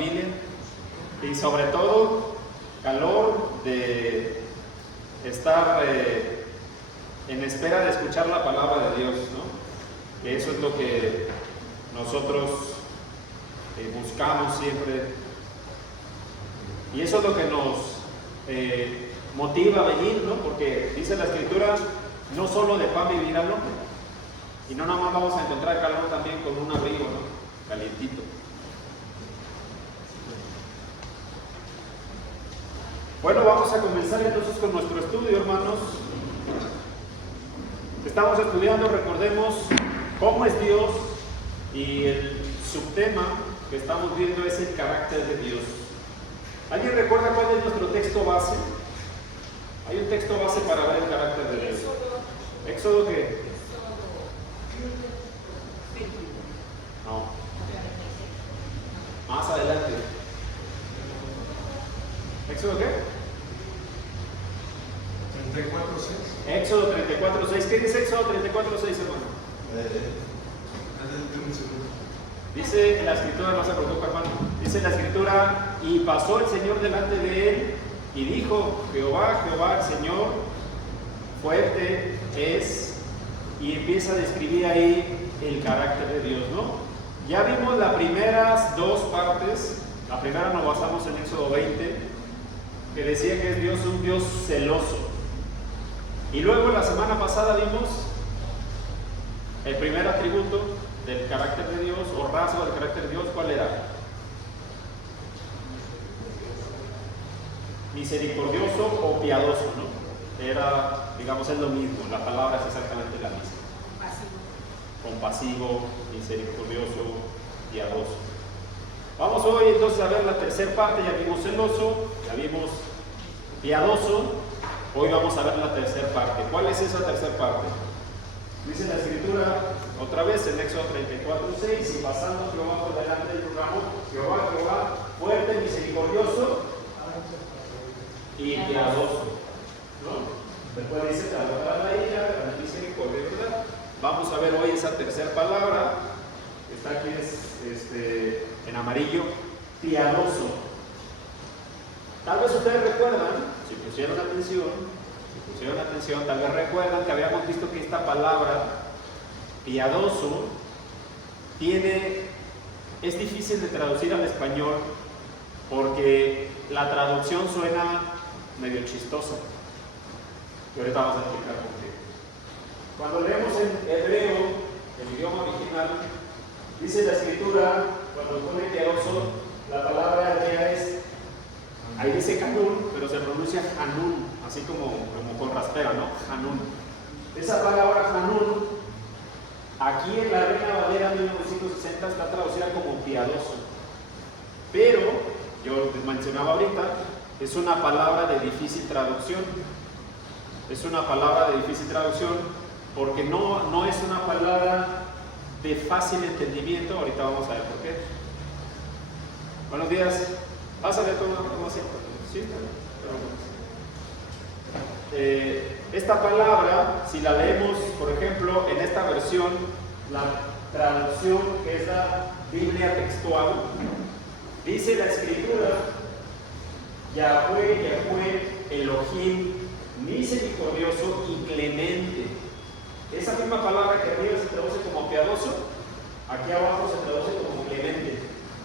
familia y sobre todo calor de estar en espera de escuchar la palabra de Dios, ¿no? Que eso es lo que nosotros buscamos siempre, y eso es lo que nos motiva a venir, ¿no? Porque dice la Escritura, no solo de pan vivirá el hombre, y no nada más vamos a encontrar calor, también con un abrigo, ¿no? Calientito. Bueno, vamos a comenzar entonces con nuestro estudio, hermanos. Estamos estudiando, recordemos, cómo es Dios, y el subtema que estamos viendo es el carácter de Dios. ¿Alguien recuerda cuál es nuestro texto base? Hay un texto base para ver el carácter de Dios. ¿Éxodo qué? No. Más adelante. ¿Éxodo qué? 34:6. Éxodo 34:6. ¿Qué dice Éxodo 34:6, hermano? Dice en la Escritura, no se preocupe, hermano. Dice en la Escritura: y pasó el Señor delante de él y dijo: Jehová, Jehová, el Señor, fuerte es. Y empieza a describir ahí el carácter de Dios, ¿no? Ya vimos las primeras dos partes. La primera nos basamos en Éxodo 20, que decía que es Dios un Dios celoso. Y luego la semana pasada vimos el primer atributo del carácter de Dios, o rasgo del carácter de Dios. ¿Cuál era? Misericordioso o piadoso, ¿no? Era, digamos, es lo mismo, la palabra es exactamente la misma. Compasivo, misericordioso, piadoso. Vamos hoy entonces a ver la tercera parte. Ya vimos celoso, ya vimos piadoso. Hoy vamos a ver la tercera parte. ¿Cuál es esa tercera parte? Dice la Escritura otra vez en Éxodo 34:6: y pasando Jehová por delante del ramo, Jehová, Jehová, fuerte, misericordioso y piadoso, ¿no? Después dice: tardar la ira, la misericordia, ¿verdad? Vamos a ver hoy esa tercera palabra, que está aquí en amarillo: piadoso. Tal vez ustedes recuerdan, si pusieron atención, tal vez recuerdan que habíamos visto que esta palabra, piadoso, es difícil de traducir al español porque la traducción suena medio chistosa. Y ahorita vamos a explicar por qué. Cuando leemos en hebreo, el idioma original, dice la Escritura, cuando pone piadoso, la palabra hebrea es, ahí dice Hanún, pero se pronuncia Hanún, así como con raspera, ¿no? Hanún. Esa palabra Hanún, aquí en la Reina Valera 1960 está traducida como piadoso. Pero, yo les mencionaba ahorita, es una palabra de difícil traducción. Es una palabra de difícil traducción porque no es una palabra de fácil entendimiento. Ahorita vamos a ver por qué. Buenos días. Pásale todo así. ¿Sí? Esta palabra, si la leemos, por ejemplo, en esta versión, la traducción que es la Biblia textual, dice la Escritura: Yahweh, Yahweh, Elohim, misericordioso y clemente. Esa misma palabra que arriba se traduce como piadoso, aquí abajo se traduce como clemente.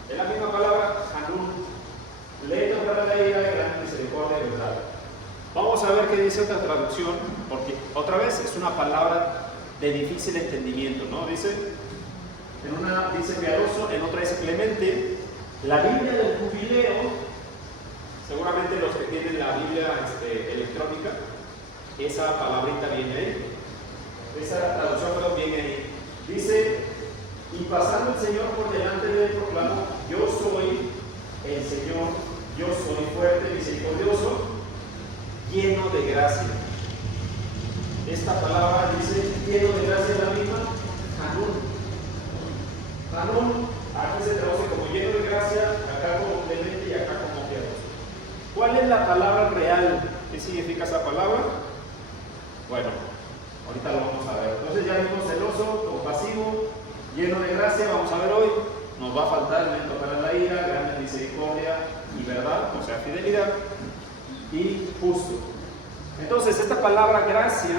Es la misma palabra, Hanún. Lento para la ira, gran misericordia y verdad. Vamos a ver qué dice otra traducción, porque otra vez es una palabra de difícil entendimiento, ¿no? Dice, en una dice piadoso, en otra dice clemente. La Biblia del Jubileo, seguramente los que tienen la Biblia electrónica, esa palabrita viene ahí. Esa traducción, perdón, viene ahí. Dice: y pasando el Señor por delante de él, proclamó: yo soy el Señor, yo soy fuerte, misericordioso, lleno de gracia. Esta palabra dice lleno de gracia, la misma Hanún. Hanún, aquí se traduce como lleno de gracia, acá como clemente y acá como piadoso. ¿Cuál es la palabra real? ¿Qué significa esa palabra? Bueno, ahorita lo vamos a ver. Entonces ya vimos celoso, compasivo, lleno de gracia. Vamos a ver hoy. Nos va a faltar el lento para la ira, grande misericordia fidelidad y justo. Entonces, esta palabra gracia,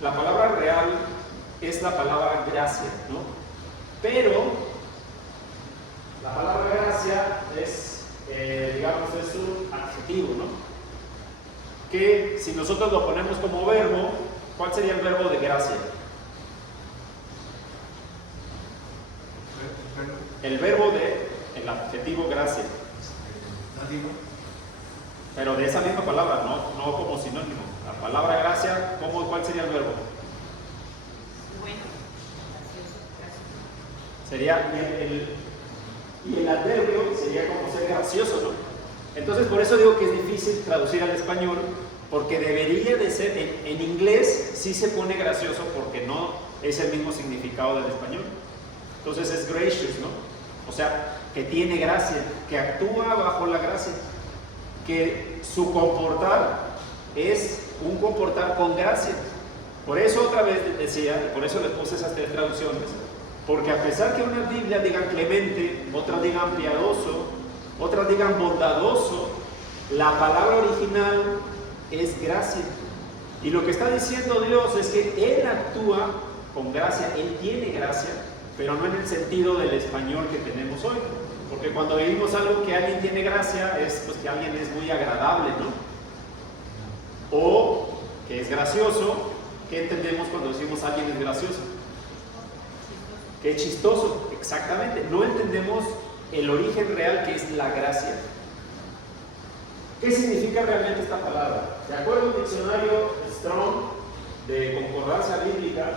la palabra real es la palabra gracia, ¿no? Pero la palabra gracia es, digamos, es un adjetivo, ¿no? Que si nosotros lo ponemos como verbo, ¿cuál sería el verbo de gracia? El verbo de, el adjetivo gracia. Pero de esa misma palabra, no como sinónimo. La palabra gracia, ¿cuál sería el verbo? Bueno, gracioso, gracioso. Sería y el adverbio sería como ser gracioso, ¿no? Entonces por eso digo que es difícil traducir al español, porque debería de ser, en inglés sí se pone gracioso porque no es el mismo significado del español. Entonces es gracious, ¿no? O sea, que tiene gracia, que actúa bajo la gracia, que su comportar es un comportar con gracia. Por eso otra vez decía, por eso les puse esas 3 traducciones, porque a pesar que una Biblia digan clemente, otras digan piadoso, otras digan bondadoso, la palabra original es gracia. Y lo que está diciendo Dios es que Él actúa con gracia, Él tiene gracia, pero no en el sentido del español que tenemos hoy. Porque cuando vivimos algo que alguien tiene gracia, es pues que alguien es muy agradable, ¿no? O que es gracioso. ¿Qué entendemos cuando decimos alguien es gracioso? Que es chistoso, exactamente. No entendemos el origen real que es la gracia. ¿Qué significa realmente esta palabra? De acuerdo al diccionario Strong de concordancia bíblica,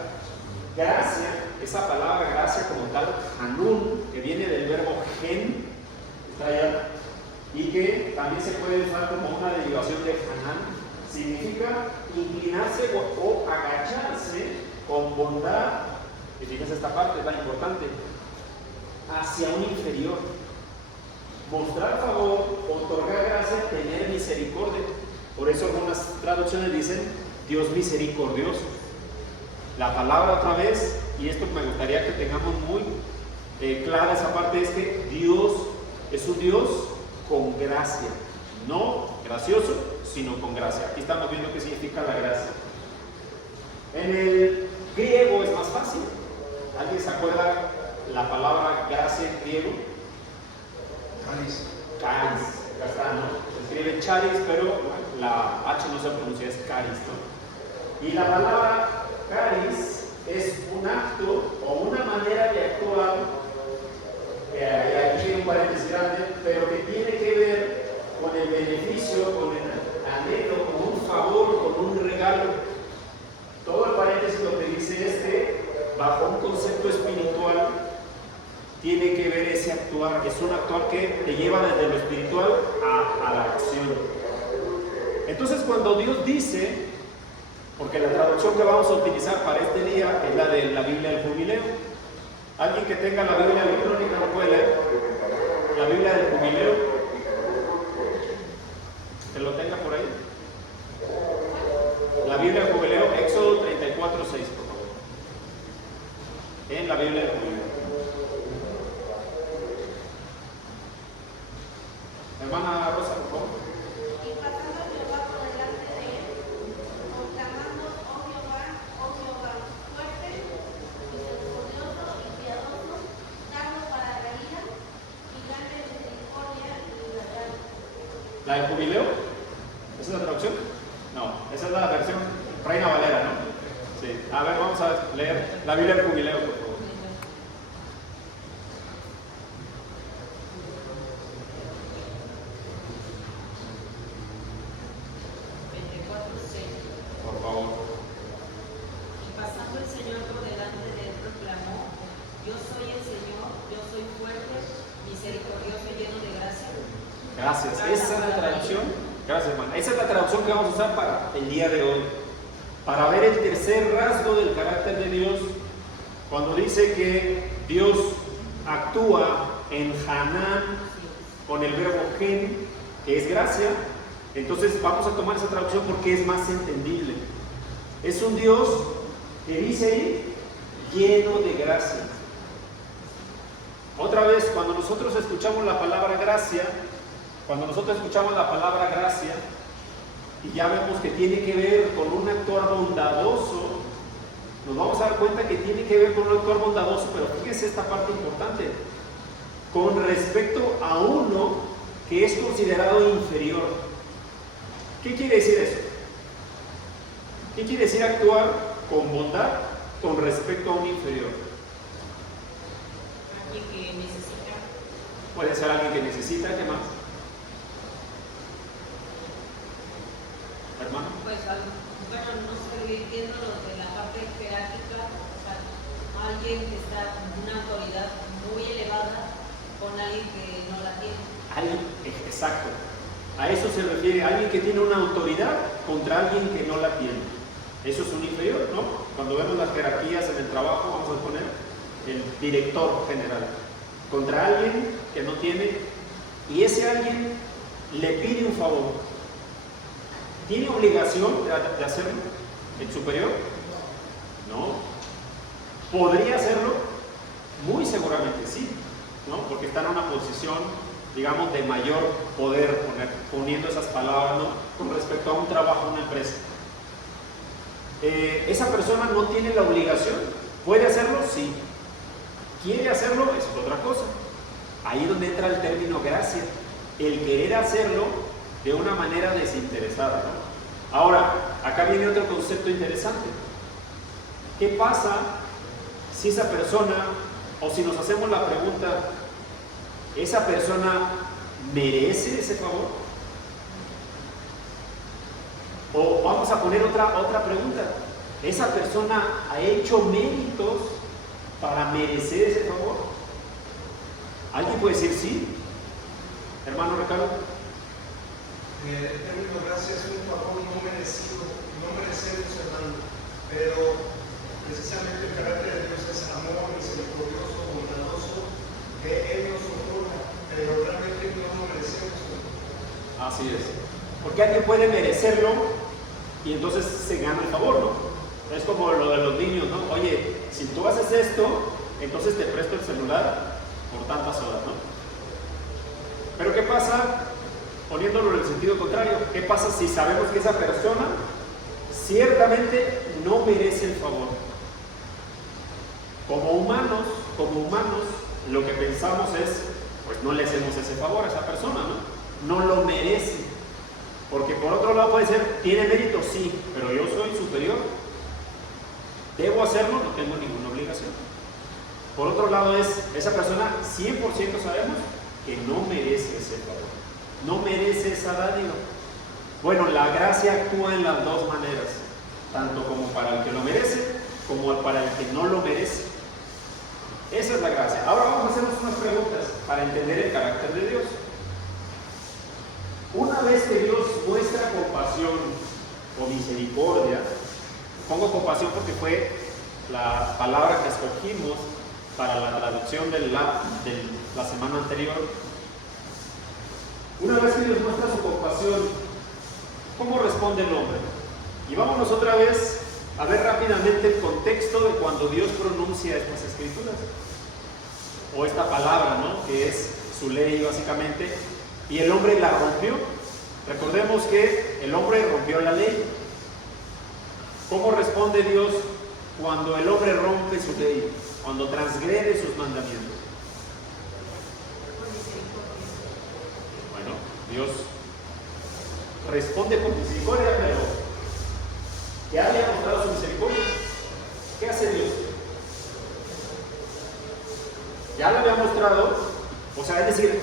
gracia, esa palabra gracia como tal, hanun, que viene del verbo gen, está allá, y que también se puede usar como una derivación de hanan, significa inclinarse o agacharse con bondad, y fíjense esta parte, es la importante, hacia un inferior. Mostrar favor, otorgar gracia, tener misericordia. Por eso algunas traducciones dicen Dios misericordioso. La palabra otra vez, y esto me gustaría que tengamos muy clara esa parte, es que Dios es un Dios con gracia, no gracioso, sino con gracia. Aquí estamos viendo qué significa la gracia. En el griego es más fácil. ¿Alguien se acuerda la palabra gracia en griego? Caris. Caris, acá está, ¿no? Se escribe charis, pero la H no se pronuncia, es caris, ¿no? Y la palabra caris es un acto o una manera de actuar, aquí hay un paréntesis grande, pero que tiene que ver con el beneficio, con el anhelo, con un favor, con un regalo. Todo el paréntesis lo que dice es que bajo un concepto espiritual tiene que ver ese actuar, es un actuar que te lleva desde lo espiritual a la acción. Entonces cuando Dios dice, porque la traducción que vamos a utilizar para este día es la de la Biblia del Jubileo. Alguien que tenga la Biblia electrónica no puede leer la Biblia del Jubileo, que lo tenga por ahí. La Biblia del Jubileo, Éxodo 34:6, por favor. En la Biblia del Jubileo. Hermana Rosa, por favor. Y pasando Jehová por delante de él, proclamando, oh Jehová, fuerte, misericordioso y piadoso, tardo para la ira, y grande misericordia y verdad. ¿La del Jubileo? ¿Esa es la traducción? No, esa es la versión Reina Valera, ¿no? Sí. A ver, vamos a leer la Biblia del Jubileo, por favor. Por favor. Y pasando el Señor por delante de él, proclamó: Yo soy el Señor, yo soy fuerte, misericordioso y lleno de gracia. Gracias. Esa es la traducción. Gracias, hermana. Esa es la traducción que vamos a usar para el día de hoy. Para ver el tercer rasgo del carácter de Dios, cuando dice que Dios actúa en Hanan con el verbo gen, que es gracia. Entonces vamos a tomar esa traducción porque es más entendible. Es un Dios que dice ahí, lleno de gracia. Otra vez, cuando nosotros escuchamos la palabra gracia, Cuando nosotros escuchamos la palabra gracia y ya vemos que tiene que ver con un actuar bondadoso, nos vamos a dar cuenta que tiene que ver con un actuar bondadoso, pero fíjense esta parte importante, con respecto a uno que es considerado inferior. ¿Qué quiere decir eso? ¿Qué quiere decir actuar con bondad con respecto a un inferior? Alguien que necesita. Puede ser alguien que necesita, ¿qué más? Hermano. Pues, bueno, no estoy viendo lo de la parte jerárquica, o sea, alguien que está con una autoridad muy elevada con alguien que no la tiene. Alguien, exacto. A eso se refiere, alguien que tiene una autoridad contra alguien que no la tiene. Eso es un inferior, ¿no? Cuando vemos las jerarquías en el trabajo, vamos a poner el director general contra alguien que no tiene, y ese alguien le pide un favor. ¿Tiene obligación de hacerlo el superior? No. ¿Podría hacerlo? Muy seguramente sí, ¿no? Porque está en una posición, digamos, de mayor poder, poniendo esas palabras, ¿no? Con respecto a un trabajo, a una empresa. Esa persona no tiene la obligación. ¿Puede hacerlo? Sí. ¿Quiere hacerlo? Eso es otra cosa. Ahí es donde entra el término gracia. El querer hacerlo de una manera desinteresada, ¿no? Ahora, acá viene otro concepto interesante. ¿Qué pasa si esa persona, o si nos hacemos la pregunta, ¿esa persona merece ese favor? O vamos a poner otra pregunta. ¿Esa persona ha hecho méritos para merecer ese favor? ¿Alguien puede decir sí? Hermano Ricardo. El término gracia es un favor no merecido, no merecemos, hermano, pero precisamente el carácter de Dios es amor, misericordioso, bondadoso, que Él nos otorga, pero realmente no lo merecemos. Así es. Porque alguien puede merecerlo y entonces se gana el favor, ¿no? Es como lo de los niños, ¿no? Oye, si tú haces esto, entonces te presto el celular por tantas horas, ¿no? Pero ¿qué pasa? Poniéndolo en el sentido contrario, ¿qué pasa si sabemos que esa persona ciertamente no merece el favor? Como humanos, lo que pensamos es, pues no le hacemos ese favor a esa persona, ¿no? No lo merece. Porque por otro lado puede ser, ¿tiene mérito? Sí, pero yo soy superior. ¿Debo hacerlo? No tengo ninguna obligación. Por otro lado es, esa persona 100% sabemos que no merece ese favor. No merece esa dádiva. Bueno, la gracia actúa en las dos maneras, tanto como para el que lo merece, como para el que no lo merece. Esa es la gracia. Ahora vamos a hacernos unas preguntas para entender el carácter de Dios. Una vez que Dios muestra compasión o misericordia, pongo compasión porque fue la palabra que escogimos para la traducción de la semana anterior. Una vez que Dios muestra su compasión, ¿cómo responde el hombre? Y vámonos otra vez a ver rápidamente el contexto de cuando Dios pronuncia estas escrituras, o esta palabra, ¿no? Que es su ley básicamente, y el hombre la rompió. Recordemos que el hombre rompió la ley. ¿Cómo responde Dios cuando el hombre rompe su ley, cuando transgrede sus mandamientos? Bueno, Dios responde con misericordia, pero ya le ha mostrado su misericordia. ¿Qué hace Dios? Ya le había mostrado, o sea, es decir,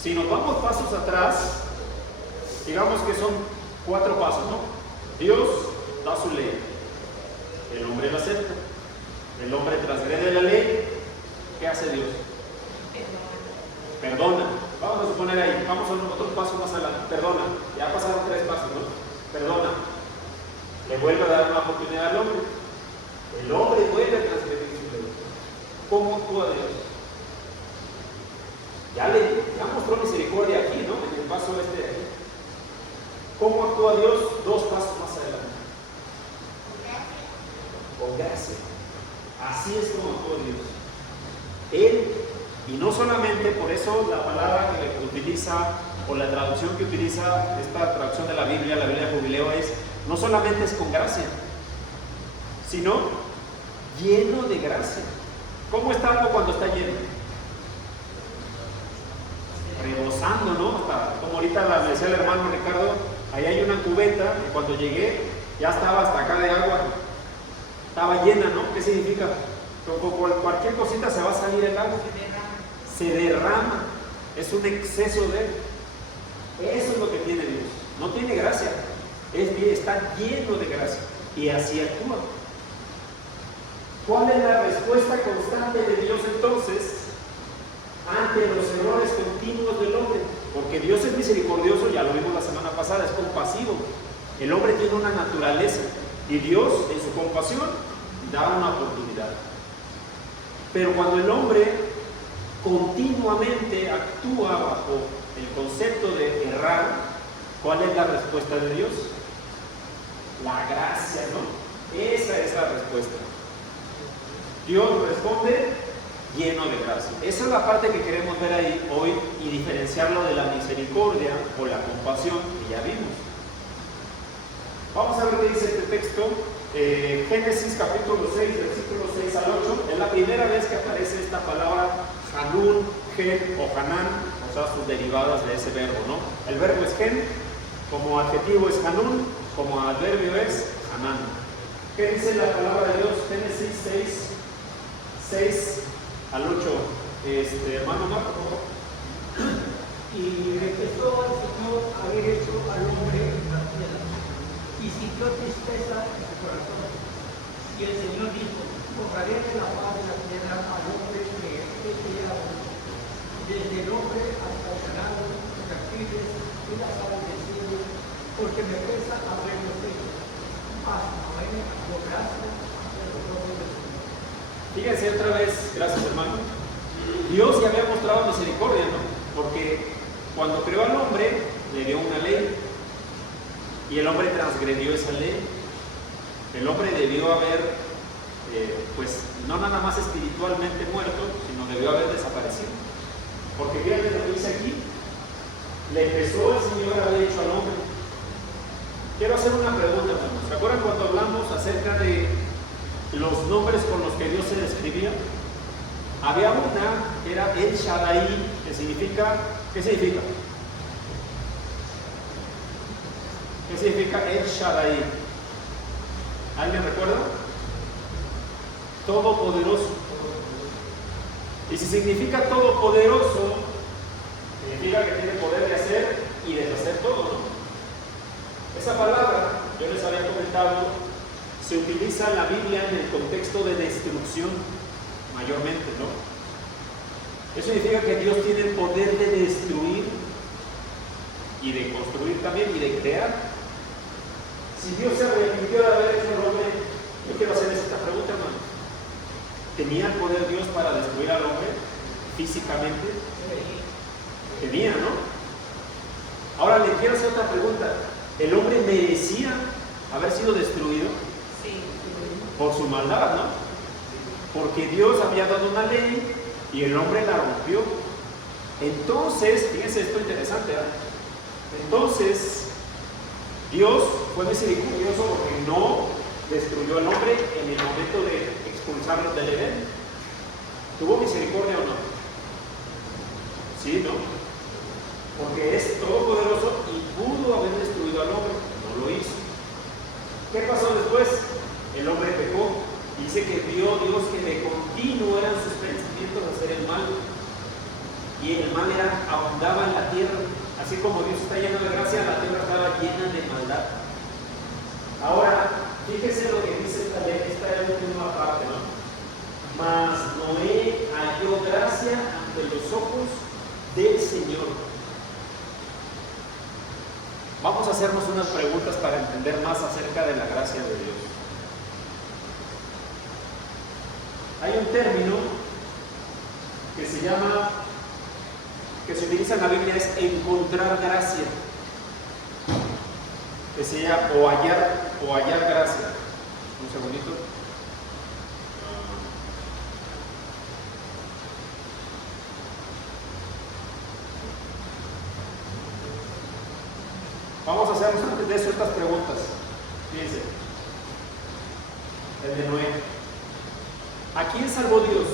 si nos vamos pasos atrás, digamos que son 4 pasos, ¿no? Dios da su ley, el hombre la acepta, el hombre transgrede la ley, ¿qué hace Dios? Perdona. Vamos a suponer ahí, vamos a otro paso más adelante, perdona, ya pasaron 3 pasos, ¿no? Perdona, le vuelve a dar una oportunidad al hombre, el hombre vuelve a transgredir su ley. ¿Cómo actúa Dios? Ya mostró misericordia aquí, ¿no? En el paso este de aquí. ¿Cómo actúa Dios? 2 pasos más adelante. Con gracia. Así es como actúa Dios. Él, y no solamente por eso la palabra que utiliza o la traducción que utiliza esta traducción de la Biblia Jubileo, es no solamente es con gracia, sino lleno de gracia. ¿Cómo está algo cuando está lleno? Rebosando, ¿no? Como ahorita me decía el hermano Ricardo, ahí hay una cubeta que cuando llegué ya estaba hasta acá de agua, estaba llena, ¿no? ¿Qué significa? Por cualquier cosita se va a salir el agua, se derrama, es un exceso de él. Eso es lo que tiene Dios, no tiene gracia, está lleno de gracia y así actúa. ¿Cuál es la respuesta constante de Dios entonces ante los errores continuos del hombre? Porque Dios es misericordioso, ya lo vimos la semana pasada, es compasivo. El hombre tiene una naturaleza y Dios en su compasión da una oportunidad. Pero cuando el hombre continuamente actúa bajo el concepto de errar, ¿cuál es la respuesta de Dios? La gracia, ¿no? Esa es la respuesta. Dios responde lleno de gracia. Esa es la parte que queremos ver ahí hoy y diferenciarlo de la misericordia o la compasión que ya vimos. Vamos a ver qué dice este texto. Génesis capítulo 6, versículos 6 al 8. Es la primera vez que aparece esta palabra Hanún, Gen o Hanán, o sea, sus derivadas de ese verbo, ¿no? El verbo es Gen, como adjetivo es Hanún, como adverbio es Hanán. ¿Qué dice la palabra de Dios? Génesis 6 al 8. Hermano Marco, por favor. Y empezó el Señor a haber hecho al hombre en la tierra, y sintió tristeza en su corazón. Y el Señor dijo: borraré de la faz de la tierra al hombre que era bueno, desde el hombre hasta el ganado, los reptiles y las aves del cielo, porque me pesa haberlos hecho. Mas a mí por gracia de los ojos del Señor. Fíjense otra vez, gracias hermano. Dios ya había mostrado misericordia, ¿no? Porque cuando creó al hombre, le dio una ley y el hombre transgredió esa ley. El hombre debió haber, pues, no nada más espiritualmente muerto, sino debió haber desaparecido. Porque fíjate lo que dice aquí: le empezó el Señor a haber hecho al hombre. Quiero hacer una pregunta, hermanos. ¿Se acuerdan cuando hablamos acerca de los nombres con los que Dios se describía? Había una que era El Shaddai, que significa, ¿qué significa? ¿Qué significa El Shaddai? ¿Alguien recuerda? Todopoderoso. Y si significa todopoderoso, significa que tiene poder de hacer y deshacer todo, ¿no? Esa palabra, yo les había comentado, se utiliza en la Biblia en el contexto de destrucción, mayormente, ¿no? Eso significa que Dios tiene el poder de destruir y de construir también y de crear. Si Dios se arrepintió de haber hecho al hombre, yo quiero hacerles esta pregunta, hermano. ¿Tenía el poder Dios para destruir al hombre físicamente? Tenía, ¿no? Ahora le quiero hacer otra pregunta. ¿El hombre merecía haber sido destruido? Sí. Por su maldad, ¿no? Porque Dios había dado una ley y el hombre la rompió. Entonces, fíjense esto interesante, ¿verdad? Entonces, Dios fue misericordioso porque no destruyó al hombre en el momento de expulsarlo del Edén. ¿Tuvo misericordia o no? Sí, ¿no? Porque es todopoderoso y pudo haber destruido al hombre, no lo hizo. ¿Qué pasó después? El hombre pecó. Dice que vio Dios que de continuo eran sus pensamientos de hacer el mal, y el mal abundaba en la tierra. Así como Dios está lleno de gracia, la tierra estaba llena de maldad. Ahora, fíjese lo que dice esta ley, esta es la última parte, ¿no? Mas Noé halló gracia ante los ojos del Señor. Vamos a hacernos unas preguntas para entender más acerca de la gracia de Dios. Hay un término que se llama, que se utiliza en la Biblia, es encontrar gracia, que se llama o hallar gracia. Un segundito. Vamos a hacernos antes de eso estas preguntas. Fíjense. El de Noé. ¿A quién salvó Dios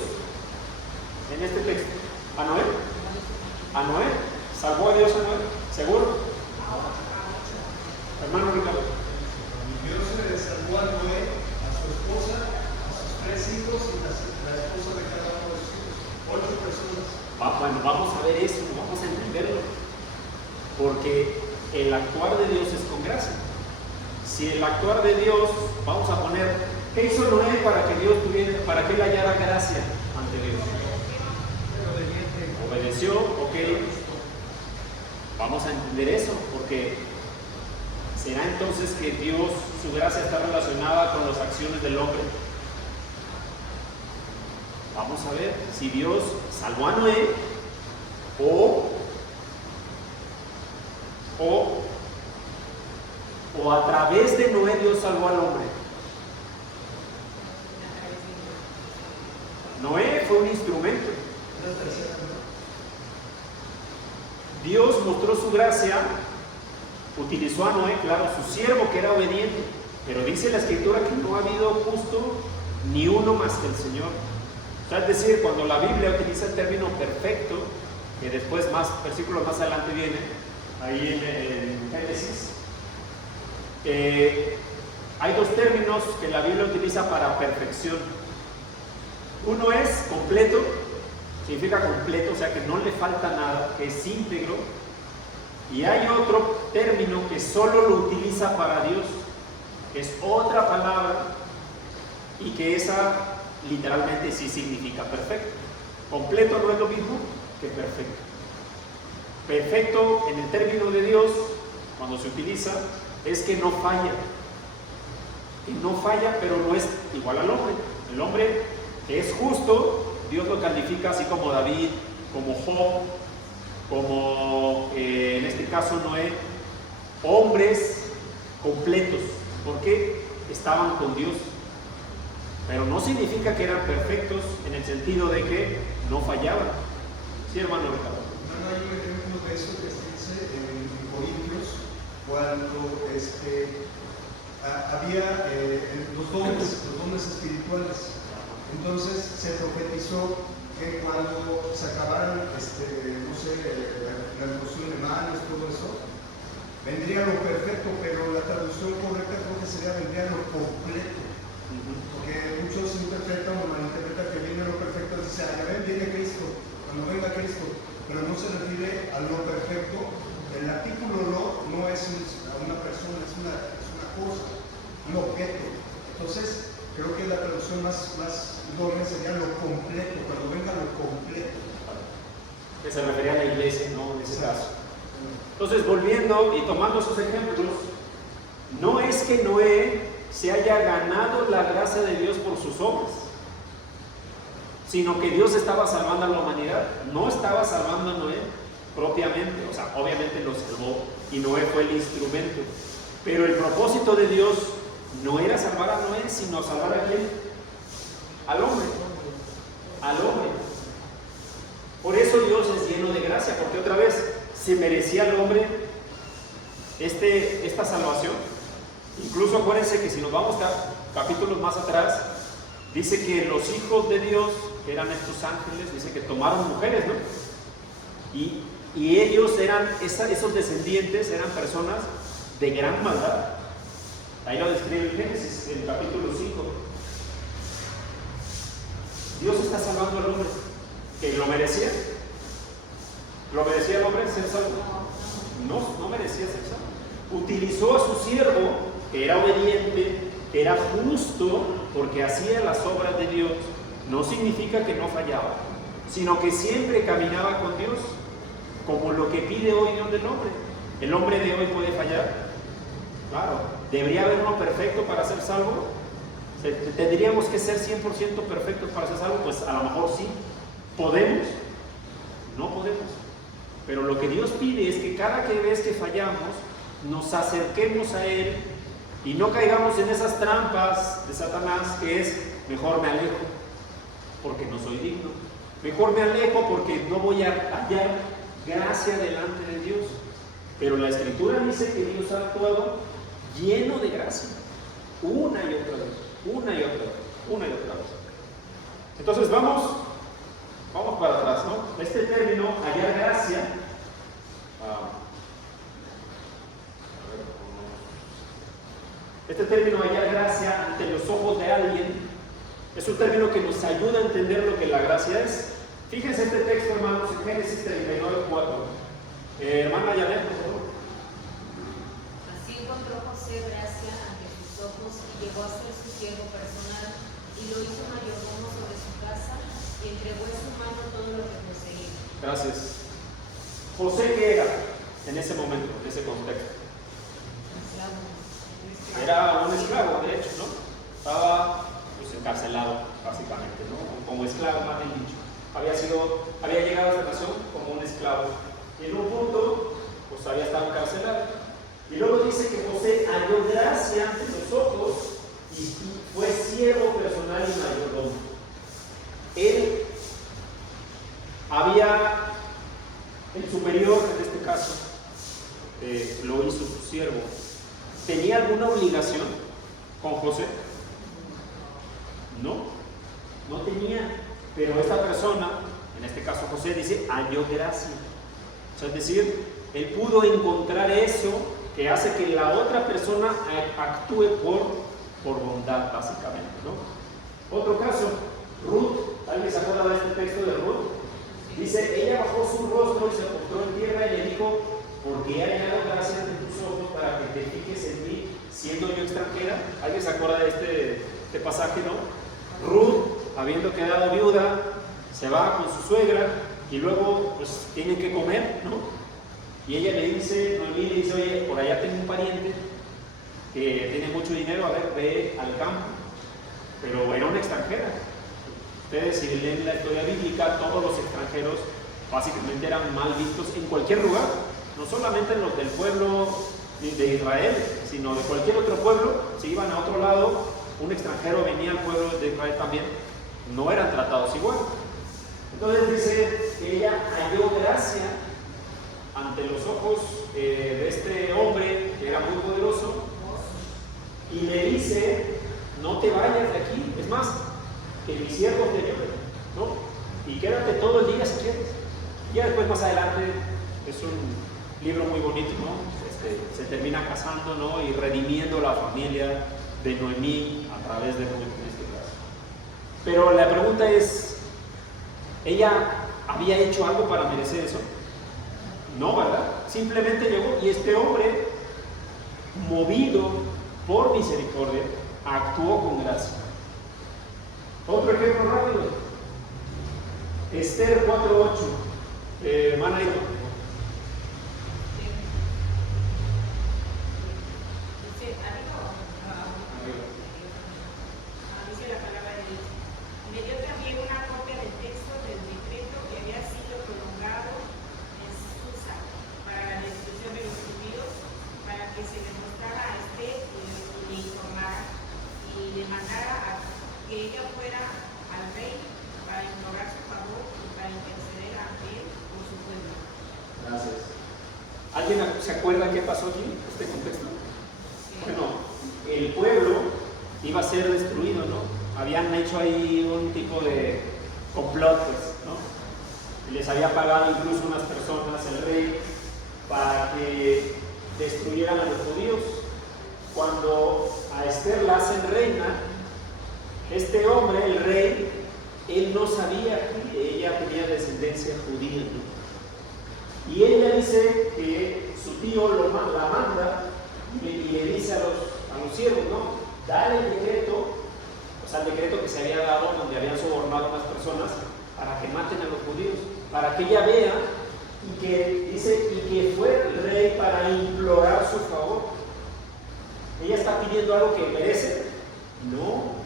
en este texto? ¿A Noé? ¿A Noé? ¿Salvó a Dios a Noé? ¿Seguro? Hermano Ricardo. Dios le salvó a Noé, a su esposa, a sus 3 hijos y la esposa de cada uno de sus hijos. 8 personas. Bueno, vamos a ver eso, vamos a entenderlo. Porque el actuar de Dios es con gracia. Si el actuar de Dios, vamos a poner, ¿qué hizo Noé para que Dios tuviera, para que él hallara gracia ante Dios? Obedeció, ok. Vamos a entender eso, porque será entonces que Dios, su gracia está relacionada con las acciones del hombre. Vamos a ver si Dios salvó a Noé o a través de Noé Dios salvó al hombre. Noé fue un instrumento. Dios mostró su gracia, utilizó a Noé, claro, su siervo que era obediente, pero dice la Escritura que no ha habido justo ni uno más que el Señor. O sea, es decir, cuando la Biblia utiliza el término perfecto, que después versículos más adelante viene, ahí en Génesis, hay 2 términos que la Biblia utiliza para perfección. Uno es completo, significa completo, o sea que no le falta nada, que es íntegro. Y hay otro término que solo lo utiliza para Dios, que es otra palabra y que esa literalmente sí significa perfecto. Completo no es lo mismo que perfecto. Perfecto en el término de Dios, cuando se utiliza, es que no falla. Y no falla, pero no es igual al hombre. El hombre que es justo, Dios lo califica así como David, como Job, como en este caso Noé, hombres completos, porque estaban con Dios. Pero no significa que eran perfectos en el sentido de que no fallaban. Sí, hermano Ricardo. No, hay un ejemplo de eso que se dice en Corintios, cuando había los dones espirituales. Entonces se profetizó que cuando se acabaran, no sé, la evolución de manos, todo eso, vendría lo perfecto, pero la traducción correcta creo que sería vendría lo completo. Porque muchos interpretan o malinterpretan que viene lo perfecto, dicen, ya ven, viene Cristo, cuando venga Cristo, pero no se refiere a lo perfecto. El artículo no es una persona, es una cosa, un objeto. Entonces, creo que la traducción más idónea sería lo completo, cuando venga lo completo. Que se refería a la iglesia, ¿no? En ese caso. Entonces, volviendo y tomando esos ejemplos, no es que Noé se haya ganado la gracia de Dios por sus obras, sino que Dios estaba salvando a la humanidad. No estaba salvando a Noé propiamente, o sea, obviamente lo salvó y Noé fue el instrumento, pero el propósito de Dios no era salvar a Noé, sino salvar a quién? Al hombre. Al hombre. Por eso Dios es lleno de gracia, porque otra vez se merecía al hombre esta salvación. Incluso acuérdense que si nos vamos a capítulos más atrás, dice que los hijos de Dios, que eran estos ángeles, dice que tomaron mujeres, ¿no? Y ellos eran, esos descendientes eran personas de gran maldad. Ahí lo describe en Génesis, en el capítulo 5. Dios está salvando al hombre, que lo merecía. ¿Lo merecía el hombre ser salvo? No merecía ser salvo. Utilizó a su siervo, que era obediente, que era justo, porque hacía las obras de Dios. No significa que no fallaba, sino que siempre caminaba con Dios, como lo que pide hoy Dios del hombre. ¿El hombre de hoy puede fallar? Claro. ¿Debería haber uno perfecto para ser salvo? ¿Tendríamos que ser 100% perfectos para ser salvos? Pues a lo mejor sí. ¿Podemos? No podemos. Pero lo que Dios pide es que cada vez que fallamos, nos acerquemos a Él y no caigamos en esas trampas de Satanás, que es, mejor me alejo, porque no soy digno. Mejor me alejo porque no voy a hallar gracia delante de Dios. Pero la Escritura dice que Dios ha actuado lleno de gracia, una y otra vez, una y otra vez, una y otra vez. Entonces vamos para atrás, ¿no? Este término, hallar gracia, este término, hallar gracia ante los ojos de alguien, es un término que nos ayuda a entender lo que la gracia es. Fíjense este texto, hermanos, en Génesis 39:4. Hermana Yanet, por favor. Así encontró José gracia ante sus ojos y llegó a ser su siervo personal y lo hizo mayordomo sobre su casa y entregó en su mano todo lo que poseía. Gracias. José, ¿qué era en ese momento, en ese contexto? Era un esclavo, de hecho, ¿no? Estaba pues encarcelado, básicamente, ¿no? Como esclavo, más bien dicho. Había llegado a esta nación como un esclavo. Y en un punto, pues había estado encarcelado. Y luego dice que José halló gracia ante los ojos y fue siervo personal y mayordomo. Él el superior en este caso, lo hizo su siervo. ¿Tenía alguna obligación con José? No tenía. Pero esta persona, en este caso José, dice, halló gracia. O sea, es decir, él pudo encontrar eso que hace que la otra persona actúe por bondad, básicamente, ¿no? Otro caso, Ruth, ¿alguien se acuerda de este texto de Ruth? Dice, ella bajó su rostro y se postró en tierra y le dijo, porque he hallado gracia ante tus ojos para que te fijes en mí, siendo yo extranjera. ¿Alguien se acuerda de este pasaje, no? Ruth, habiendo quedado viuda, se va con su suegra y luego pues tienen que comer, ¿no? Y ella le dice, Noemí le dice, oye, por allá tengo un pariente que tiene mucho dinero, a ver, ve al campo. Pero era una extranjera. Ustedes si leen la historia bíblica, todos los extranjeros básicamente eran mal vistos en cualquier lugar, no solamente en los del pueblo de Israel, sino de cualquier otro pueblo. Si iban a otro lado, un extranjero venía al pueblo de Israel también, no eran tratados igual. Entonces dice que ella halló gracia ante los ojos de este hombre que era muy poderoso y le dice, no te vayas de aquí, es más, que mi siervo te lleve, ¿no? Y quédate todo el día si quieres. Ya después más adelante es un libro muy bonito, ¿no? Se termina casando, ¿no? Y redimiendo la familia de Noemí a través de Ruth en este caso. Pero la pregunta es, ¿ella había hecho algo para merecer eso? No, ¿verdad? Simplemente llegó y este hombre, movido por misericordia, actuó con gracia. Otro ejemplo rápido. Esther 4:8. Hermana Irma. Dice la palabra de Dios. Me dio también una copia del texto del decreto que había sido prolongado en Susa para la destrucción de los judíos, para que se le mostrara a Esther y le informara y le mandara a que ella fuera al rey para implorar su favor y para interceder ante él por su pueblo. Gracias. ¿Alguien se acuerda qué pasó aquí, este contexto? Bueno, el pueblo iba a ser destruido, ¿no? Habían hecho ahí un tipo de complot, pues, ¿no? Y les había pagado incluso unas personas, el rey, para que destruyeran a los judíos. Cuando a Esther la hacen reina, este hombre, el rey, él no sabía que ella tenía descendencia judía, ¿no? Y ella dice que su tío la manda y le dice a los siervos, ¿no? Dale el decreto, o sea, el decreto que se había dado donde habían sobornado a unas personas para que maten a los judíos, para que ella vea y que fue el rey para implorar su favor. Ella está pidiendo algo que merece, no.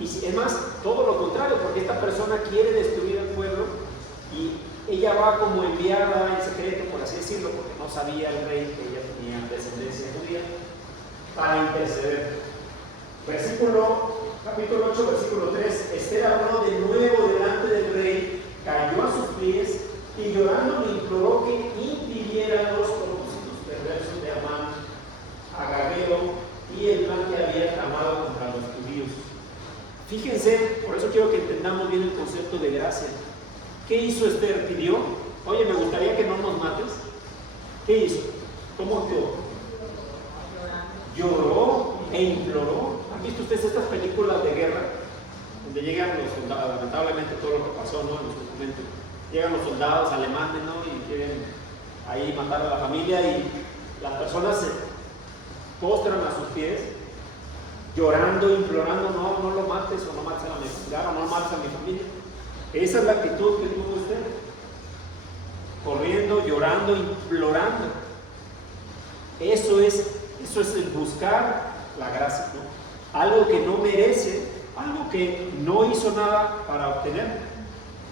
Y es más, todo lo contrario, porque esta persona quiere destruir al pueblo y ella va como enviada en secreto, por así decirlo, porque no sabía el rey que ella tenía descendencia judía, para interceder. Capítulo 8, versículo 3. Esther habló de nuevo delante del rey, cayó a sus pies y llorando le imploró que impidiera los propósitos fíjense, por eso quiero que entendamos bien el concepto de gracia. ¿Qué hizo Esther? Pidió, oye, me gustaría que no nos mates. ¿Qué hizo? ¿Cómo actuó? Lloró e imploró. ¿Han visto ustedes estas películas de guerra? Donde llegan los soldados, lamentablemente todo lo que pasó, ¿no? En su momento. Llegan los soldados alemanes, ¿no? Y quieren ahí matar a la familia y las personas se postran a sus pies, llorando, implorando, no lo mates o no mates a la mexicana, o no mates a mi familia. Esa es la actitud que tuvo usted. Corriendo, llorando, implorando. Eso es el buscar la gracia, ¿no? Algo que no merece, algo que no hizo nada para obtener,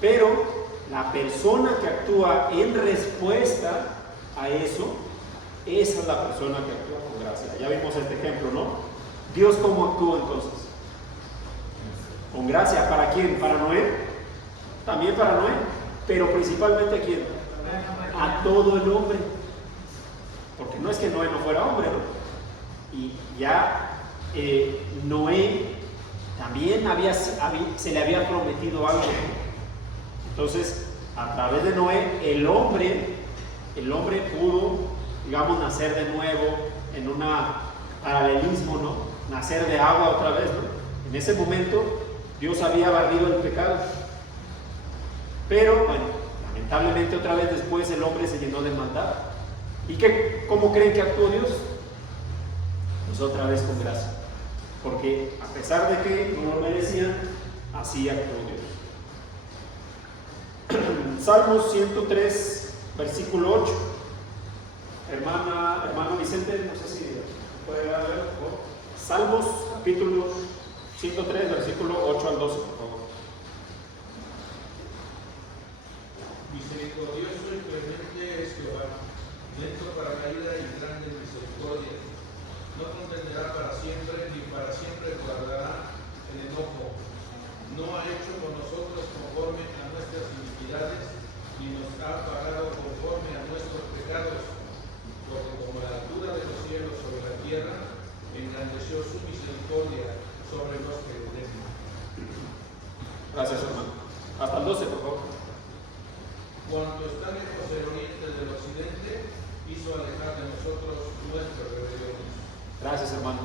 pero la persona que actúa en respuesta a eso, esa es la persona que actúa con gracia. Ya vimos este ejemplo, ¿no? Dios, ¿cómo actúa entonces? Con gracia. ¿Para quién? ¿Para Noé? También para Noé, pero principalmente ¿a quién? A todo el hombre. Porque no es que Noé no fuera hombre, ¿no? Y ya Noé también se le había prometido algo, ¿no? Entonces, a través de Noé, el hombre pudo, digamos, nacer de nuevo en un paralelismo, ¿no? Nacer de agua otra vez, ¿no? En ese momento, Dios había barrido el pecado. Pero, bueno, lamentablemente otra vez después el hombre se llenó de maldad. ¿Y cómo creen que actuó Dios? Pues otra vez con gracia. Porque a pesar de que no lo merecían, así actuó Dios. Salmos 103, versículo 8. Hermano Vicente, no sé si puede dar, por favor. Salmos, capítulo 103, versículo 8 al 12, por favor. Misericordioso y clemente es Jehová, lento para la ira y grande en misericordia. No contenderá para siempre, ni para siempre guardará el enojo. No ha hecho con nosotros conforme a nuestras iniquidades, ni nos ha pagado conforme a nuestros pecados. Porque como la altura de los cielos sobre la tierra, engrandeció su misericordia sobre los que le temen. Gracias, hermano. Hasta el 12, por favor. Cuando está lejos el oriente del occidente, hizo alejar de nosotros nuestras rebeliones. Gracias, hermano.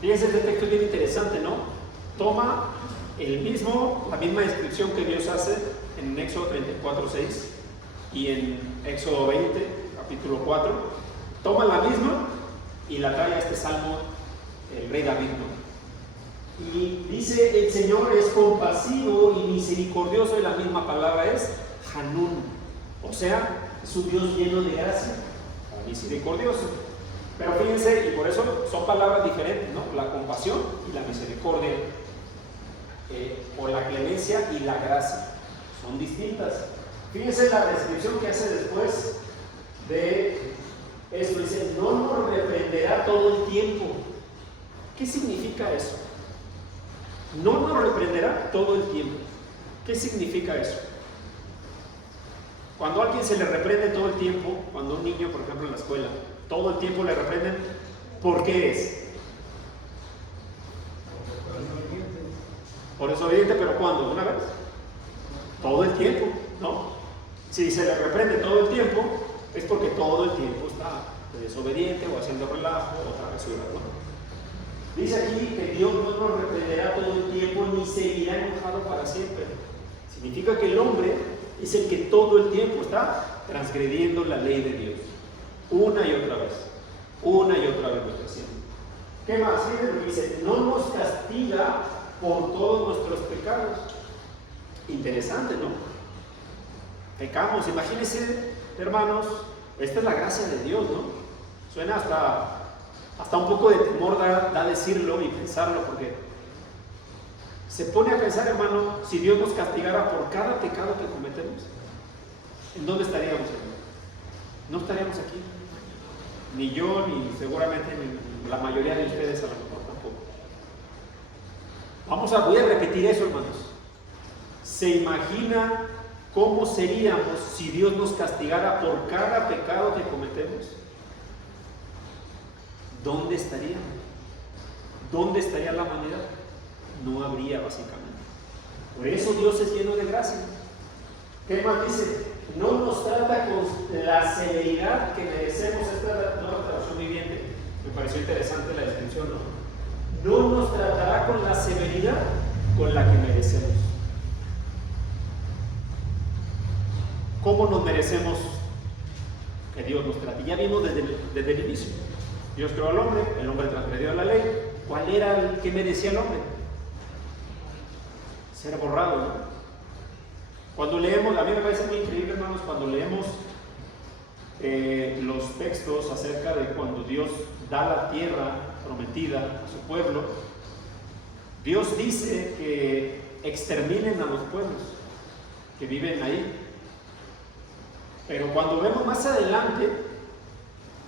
Fíjense, este texto es bien interesante, ¿no? Toma la misma descripción que Dios hace en Éxodo 34:6 y en Éxodo 20, capítulo 4. Toma la misma y la trae a este salmo el rey David, ¿no? Y dice, el Señor es compasivo y misericordioso, y la misma palabra es Hanún, o sea, es un Dios lleno de gracia, misericordioso. Pero fíjense, y por eso son palabras diferentes, ¿no? La compasión y la misericordia, o la clemencia y la gracia, son distintas. Fíjense la descripción que hace después de esto, dice, no nos reprenderá todo el tiempo. ¿Qué significa eso? No nos reprenderá todo el tiempo. ¿Qué significa eso? Cuando a alguien se le reprende todo el tiempo, cuando un niño, por ejemplo, en la escuela, todo el tiempo le reprenden, ¿por qué es? Por desobediente, pero ¿cuándo? ¿Una vez? Todo el tiempo, ¿no? Si se le reprende todo el tiempo, es porque todo el tiempo está desobediente o haciendo relajo o travesura, ¿no? Dice aquí que Dios no nos reprenderá todo el tiempo ni seguirá enojado para siempre. Significa que el hombre es el que todo el tiempo está transgrediendo la ley de Dios. Una y otra vez lo está haciendo. ¿Qué más? Dice, no nos castiga por todos nuestros pecados. Interesante, ¿no? Pecamos, imagínense, hermanos, esta es la gracia de Dios, ¿no? Suena hasta un poco de temor da decirlo y pensarlo, porque se pone a pensar, hermano, si Dios nos castigara por cada pecado que cometemos, ¿en dónde estaríamos, hermano? No estaríamos aquí. Ni yo, ni seguramente ni la mayoría de ustedes a lo mejor tampoco. Voy a repetir eso, hermanos. ¿Se imagina cómo seríamos si Dios nos castigara por cada pecado que cometemos? ¿Dónde estaríamos? ¿Dónde estaría la humanidad? no habría básicamente. Por eso Dios es lleno de gracia. ¿Qué más dice? No nos trata con la severidad que merecemos. Esta es la nueva traducción viviente. Me pareció interesante la descripción, ¿no? No nos tratará con la severidad con la que merecemos. ¿Cómo nos merecemos que Dios nos trate? Ya vimos desde el inicio. Dios creó al hombre, el hombre transgredió la ley. ¿Cuál era el que merecía el hombre? Ser borrado, ¿no? Cuando leemos, a mí me parece muy increíble, hermanos, cuando leemos los textos acerca de cuando Dios da la tierra prometida a su pueblo, Dios dice que exterminen a los pueblos que viven ahí. Pero cuando vemos más adelante,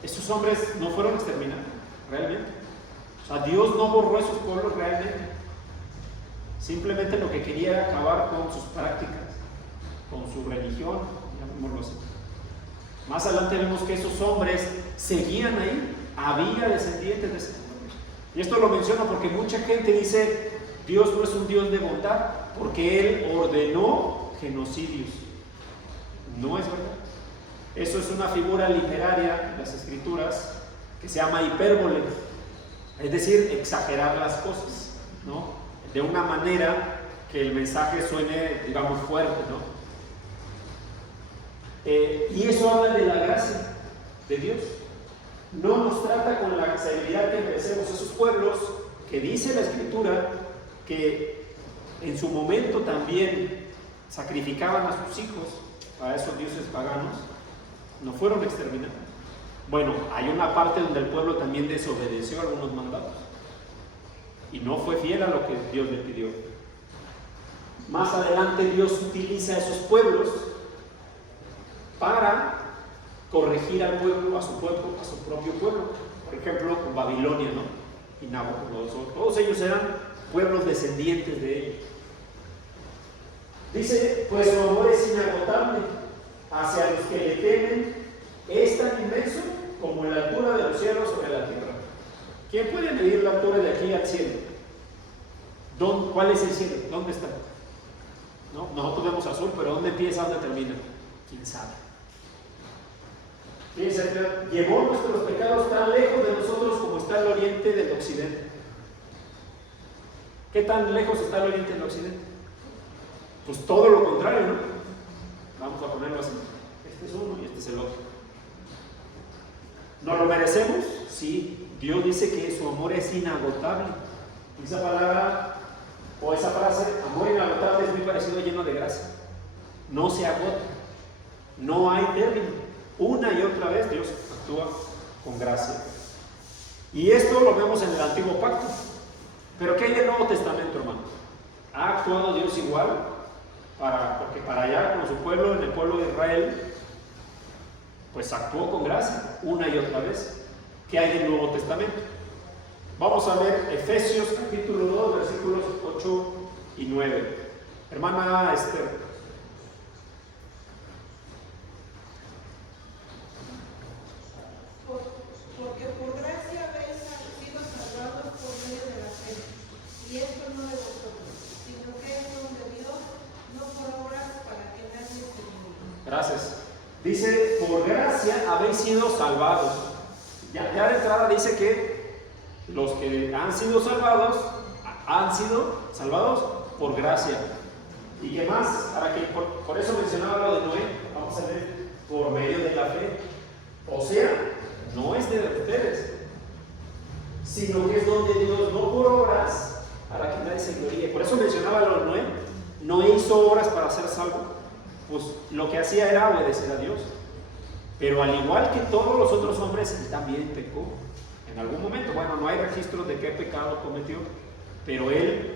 esos hombres no fueron exterminados, realmente. O sea, Dios no borró esos pueblos realmente. Simplemente lo que quería era acabar con sus prácticas, con su religión, llamémoslo así. Más adelante vemos que esos hombres seguían ahí, había descendientes de ese pueblo. Y esto lo menciono porque mucha gente dice, Dios no es un Dios de bondad, porque Él ordenó genocidios. No es verdad. Eso es una figura literaria en las escrituras que se llama hipérbole, es decir, exagerar las cosas, ¿no? De una manera que el mensaje suene, digamos, fuerte, ¿no? Y eso habla de la gracia de Dios. No nos trata con la severidad que merecemos. Esos pueblos que dice la escritura que en su momento también sacrificaban a sus hijos a esos dioses paganos, no fueron exterminados. Bueno, hay una parte donde el pueblo también desobedeció algunos mandatos y no fue fiel a lo que Dios le pidió. Más adelante Dios utiliza a esos pueblos para corregir al pueblo, a su propio pueblo. Por ejemplo, con Babilonia, ¿no? Y Nabucodonosor. Todos ellos eran pueblos descendientes de ellos. Dice, pues su amor es inagotable hacia los que le temen, es tan inmenso como la altura de los cielos sobre la tierra. ¿Quién puede medir la altura de aquí al cielo? ¿Cuál es el cielo? ¿Dónde está? ¿No? Nosotros vemos azul, pero ¿dónde empieza? ¿Dónde termina? ¿Quién sabe? Fíjense, llevó nuestros pecados tan lejos de nosotros como está el oriente del occidente. ¿Qué tan lejos está el oriente del occidente? Pues todo lo contrario, ¿no? Vamos a ponerlo así. Este es uno y este es el otro. ¿Nos lo merecemos? Sí. Dios dice que su amor es inagotable. Esa palabra o esa frase, amor inagotable, es muy parecido a lleno de gracia. No se agota. No hay término. Una y otra vez Dios actúa con gracia. Y esto lo vemos en el Antiguo Pacto. Pero ¿qué hay en el Nuevo Testamento, hermanos? ¿Ha actuado Dios igual? Porque para allá, con su pueblo, en el pueblo de Israel, pues actuó con gracia, una y otra vez. ¿Qué hay del Nuevo Testamento? Vamos a ver Efesios capítulo 2, versículos 8 y 9. Hermana Esther. Porque por gracia habéis sido salvados por medio de la fe. Y esto no de vosotros, sino que es don de Dios, no por obras para que nadie se gloríe. Gracias. Dice, por gracia habéis sido salvados. Ya de entrada dice que los que han sido salvados por gracia. ¿Y qué más? Por eso mencionaba lo de Noé. Vamos a ver, por medio de la fe. O sea, no es de ustedes, sino que es don de Dios, no por obras para que nadie se gloríe. Por eso mencionaba lo de Noé. Noé hizo obras para ser salvo. Pues lo que hacía era obedecer a Dios. Pero al igual que todos los otros hombres, él también pecó en algún momento. Bueno, no hay registros de qué pecado cometió, pero él,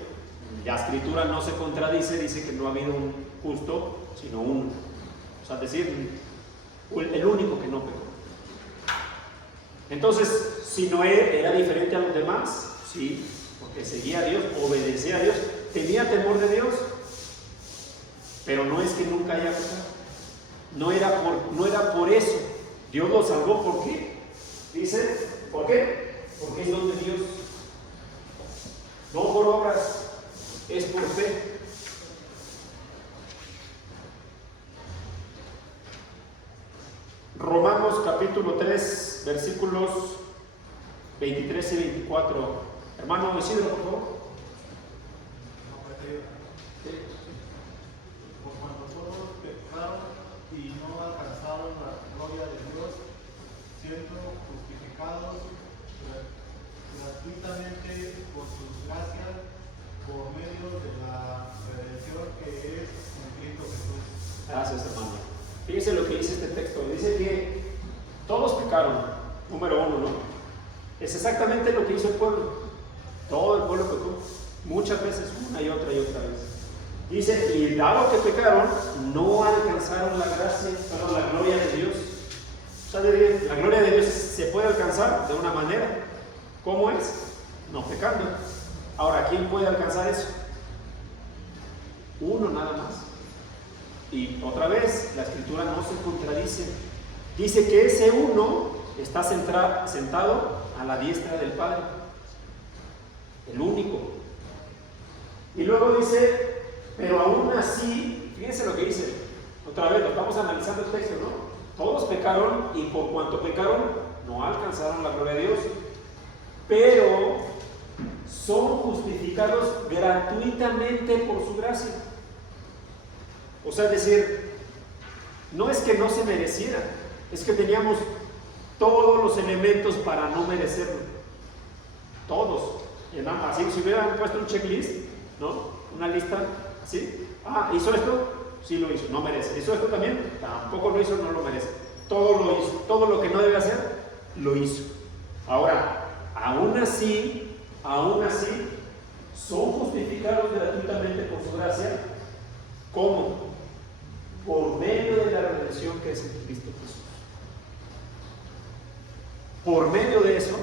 la escritura no se contradice, dice que no ha habido un justo, sino uno. O sea, es decir, el único que no pecó. Entonces, si Noé era diferente a los demás, sí, porque seguía a Dios, obedecía a Dios, tenía temor de Dios, pero no es que nunca haya pecado. No era por eso. Dios lo salvó. ¿Por qué? Dice, ¿por qué? Porque es don de Dios. No por obras es por fe. Romanos capítulo 3, versículos 23 y 24. Hermano Isidro, por favor. Por cuanto todos pecaron y no alcanzaron la gloria de Dios, siendo justificados gratuitamente por sus gracias, por medio de la redención que es en Cristo Jesús. Gracias, hermano. Fíjense lo que dice este texto. Dice que todos pecaron, número uno, ¿no? Es exactamente lo que hizo el pueblo. Todo el pueblo pecó, muchas veces, una y otra vez. Dice, y dado que pecaron, no alcanzaron la gracia, sino la gloria de Dios. O sea, la gloria de Dios se puede alcanzar de una manera. ¿Cómo es? No pecando. Ahora, ¿quién puede alcanzar eso? Uno nada más. Y otra vez, la escritura no se contradice. Dice que ese uno está sentado a la diestra del Padre. El único. Y luego dice, pero aún así, fíjense lo que dice. Otra vez, lo estamos analizando el texto, ¿no? Todos pecaron y por cuanto pecaron, no alcanzaron la gloria de Dios. Pero son justificados gratuitamente por su gracia. O sea, es decir, no es que no se mereciera, es que teníamos todos los elementos para no merecerlo. Todos. Así, si hubieran puesto un checklist, ¿no? Una lista, ¿sí? Ah, ¿hizo esto? Sí lo hizo, no merece. ¿Hizo esto también? Tampoco lo hizo, no lo merece. Todo lo hizo. Todo lo que no debe hacer, lo hizo. Ahora, aún así, son justificados gratuitamente por su gracia. ¿Cómo? Por medio de la redención que es en Cristo Jesús. Por medio de eso,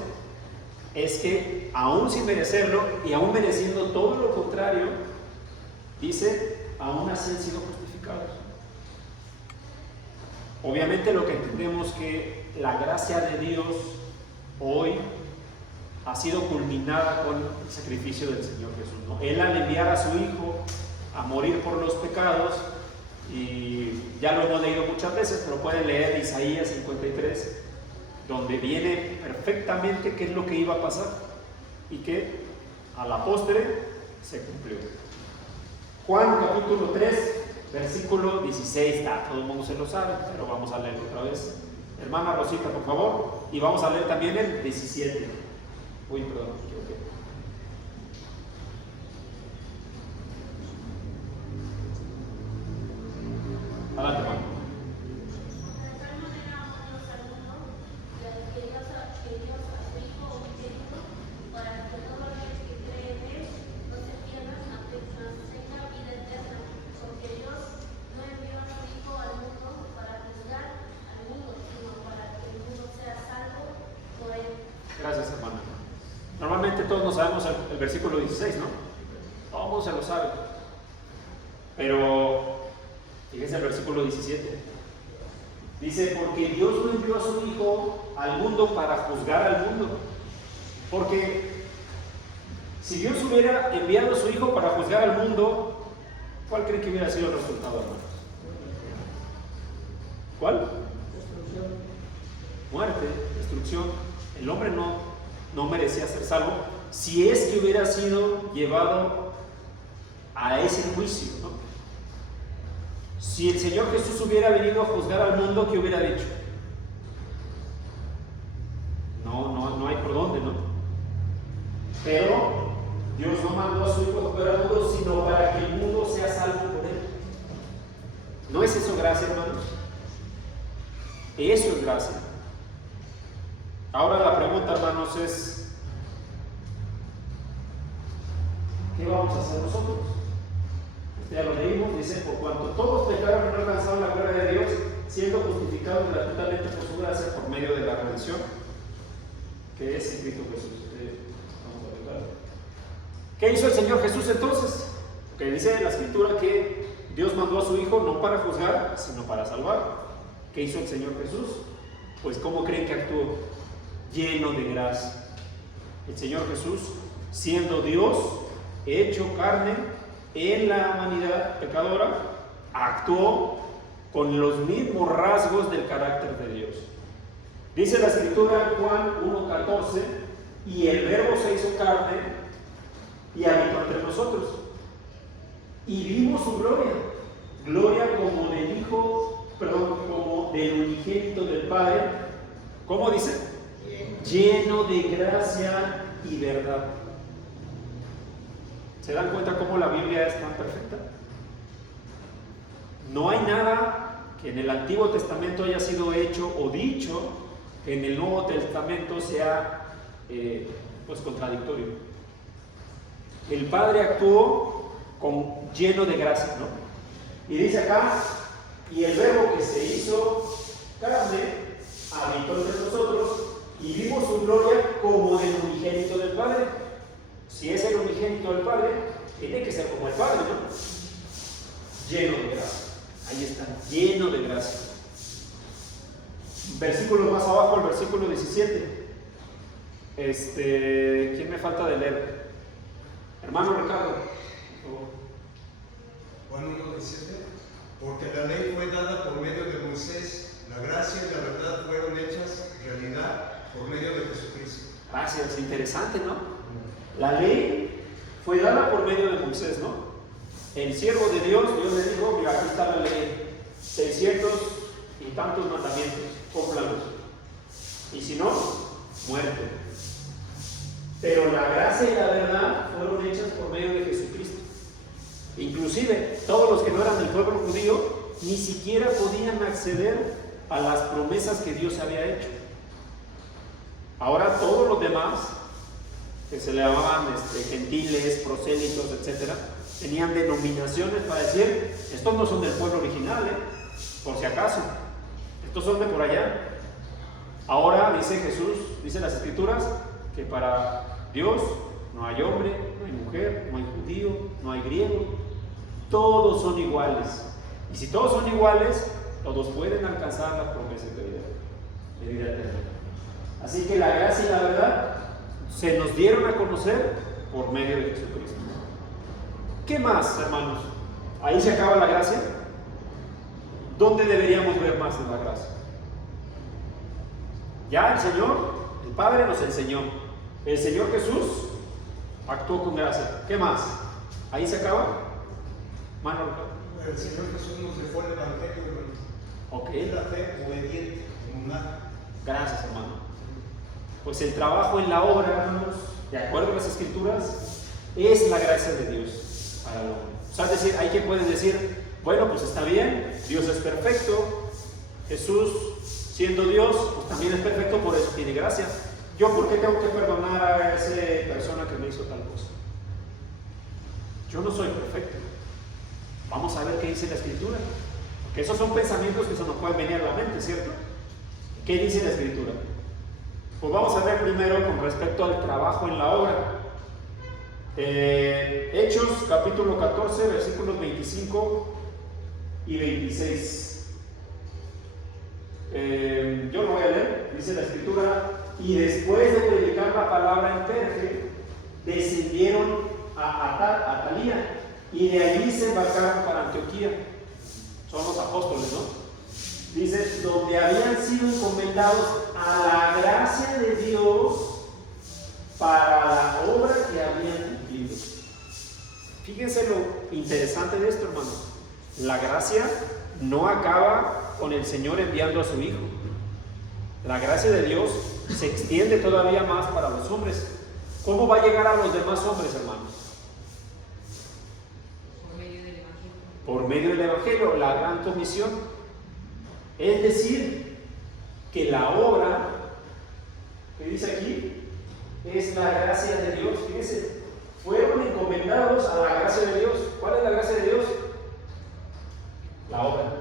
es que aún sin merecerlo y aún mereciendo todo lo contrario, dice, aún así han sido justificados. Obviamente lo que entendemos que la gracia de Dios hoy ha sido culminada con el sacrificio del Señor Jesús, ¿no? Él al enviar a su Hijo a morir por los pecados, y ya lo hemos leído muchas veces, pero pueden leer Isaías 53, donde viene perfectamente qué es lo que iba a pasar y que a la postre se cumplió. Juan capítulo 3, versículo 16, todo el mundo se lo sabe, pero vamos a leerlo otra vez. Hermana Rosita, por favor, y vamos a leer también el 17. Uy, perdón, me equivoqué. Adelante, hermano. Gracias, hermano. Normalmente todos nos sabemos el versículo 16, ¿no? Todo el mundo se lo sabe. Pero fíjense el versículo 17. Dice, porque Dios no envió a su Hijo al mundo para juzgar al mundo. Porque si Dios hubiera enviado a su Hijo para juzgar al mundo, ¿cuál creen que hubiera sido el resultado, hermanos? ¿Cuál? Destrucción. Muerte, destrucción. El hombre no merecía ser salvo si es que hubiera sido llevado a ese juicio, ¿no? Si el Señor Jesús hubiera venido a juzgar al mundo, ¿qué hubiera dicho? No hay por dónde, ¿no? Pero Dios no mandó a su Hijo a juzgar al mundo, sino para que el mundo sea salvo por él. ¿No es eso gracia, hermanos? Eso es gracia. Ahora la pregunta, hermanos, es ¿qué vamos a hacer nosotros? Ya lo leímos, dice, por cuanto todos pecaron y no alcanzaron la gloria de Dios, siendo justificados gratuitamente por su gracia por medio de la redención que es en Cristo Jesús. Vamos a ver. ¿Qué hizo el Señor Jesús entonces? Porque dice la Escritura que Dios mandó a su Hijo no para juzgar, sino para salvar. ¿Qué hizo el Señor Jesús? Pues ¿cómo creen que actuó? Lleno de gracia. El Señor Jesús, siendo Dios, hecho carne en la humanidad pecadora, actuó con los mismos rasgos del carácter de Dios. Dice la Escritura en Juan 1:14, y el Verbo se hizo carne y habitó entre nosotros. Y vimos su gloria, gloria como del Hijo, como del unigénito del Padre. ¿Cómo dice? Lleno de gracia y verdad. ¿Se dan cuenta cómo la Biblia es tan perfecta? No hay nada que en el Antiguo Testamento haya sido hecho o dicho que en el Nuevo Testamento sea pues contradictorio. El Padre actuó lleno de gracia, ¿no? Y dice acá, y el Verbo que se hizo carne habitó entre nosotros y vimos su gloria como del unigénito del Padre. Si es el unigénito del Padre, tiene que ser como el Padre, ¿no? Lleno de gracia. Ahí está, lleno de gracia. Versículos más abajo, el versículo 17. ¿Quién me falta de leer? Hermano Ricardo, por favor. Juan 1:17. Porque la ley fue dada por medio de Moisés, la gracia y la verdad fueron hechas realidad por medio de Jesucristo. Gracias, interesante, ¿no? La ley fue dada por medio de Moisés, ¿no? El siervo de Dios, Dios le dijo, mira, aquí está la ley, 600 y tantos mandamientos, cúmplanlos. Y si no, muerte. Pero la gracia y la verdad fueron hechas por medio de Jesucristo. Inclusive, todos los que no eran del pueblo judío, ni siquiera podían acceder a las promesas que Dios había hecho. Ahora todos los demás, que se le llamaban gentiles, prosélitos, etc., tenían denominaciones para decir, estos no son del pueblo original, por si acaso, estos son de por allá. Ahora dice Jesús, dice las Escrituras, que para Dios no hay hombre, no hay mujer, no hay judío, no hay griego, todos son iguales. Y si todos son iguales, todos pueden alcanzar las promesas de vida eterna. Así que la gracia y la verdad se nos dieron a conocer por medio de Jesucristo. ¿Qué más, hermanos? ¿Ahí se acaba la gracia? ¿Dónde deberíamos ver más de la gracia? Ya el Señor, el Padre nos enseñó. El Señor Jesús actuó con gracia. ¿Qué más? ¿Ahí se acaba? Mano, El Señor Jesús nos dejó el Evangelio, hermanos. ok. Es la fe obediente, comunal. Gracias, hermano. Pues el trabajo en la obra, hermanos, de acuerdo a las Escrituras, es la gracia de Dios para el hombre. O sea, es decir, hay quien puede decir, bueno, pues está bien, Dios es perfecto, Jesús, siendo Dios, pues también es perfecto, por eso tiene gracia. ¿Yo por qué tengo que perdonar a esa persona que me hizo tal cosa? Yo no soy perfecto. Vamos a ver qué dice la Escritura. Porque esos son pensamientos que se nos pueden venir a la mente, ¿cierto? ¿Qué dice la Escritura? Pues vamos a ver primero con respecto al trabajo en la obra. Hechos capítulo 14, versículos 25 y 26. Yo lo voy a leer. Dice la Escritura: y después de predicar la palabra en Perge, descendieron a Atalía, y de allí se embarcaron para Antioquía. Son los apóstoles, ¿no? Dice, donde habían sido encomendados a la gracia de Dios para la obra que habían cumplido. Fíjense lo interesante de esto, hermanos. La gracia no acaba con el Señor enviando a su Hijo. La gracia de Dios se extiende todavía más para los hombres. ¿Cómo va a llegar a los demás hombres, hermanos? Por medio del Evangelio. Por medio del Evangelio, la gran comisión. Es decir, que la obra que dice aquí es la gracia de Dios. Fíjense, fueron encomendados a la gracia de Dios. ¿Cuál es la gracia de Dios? La obra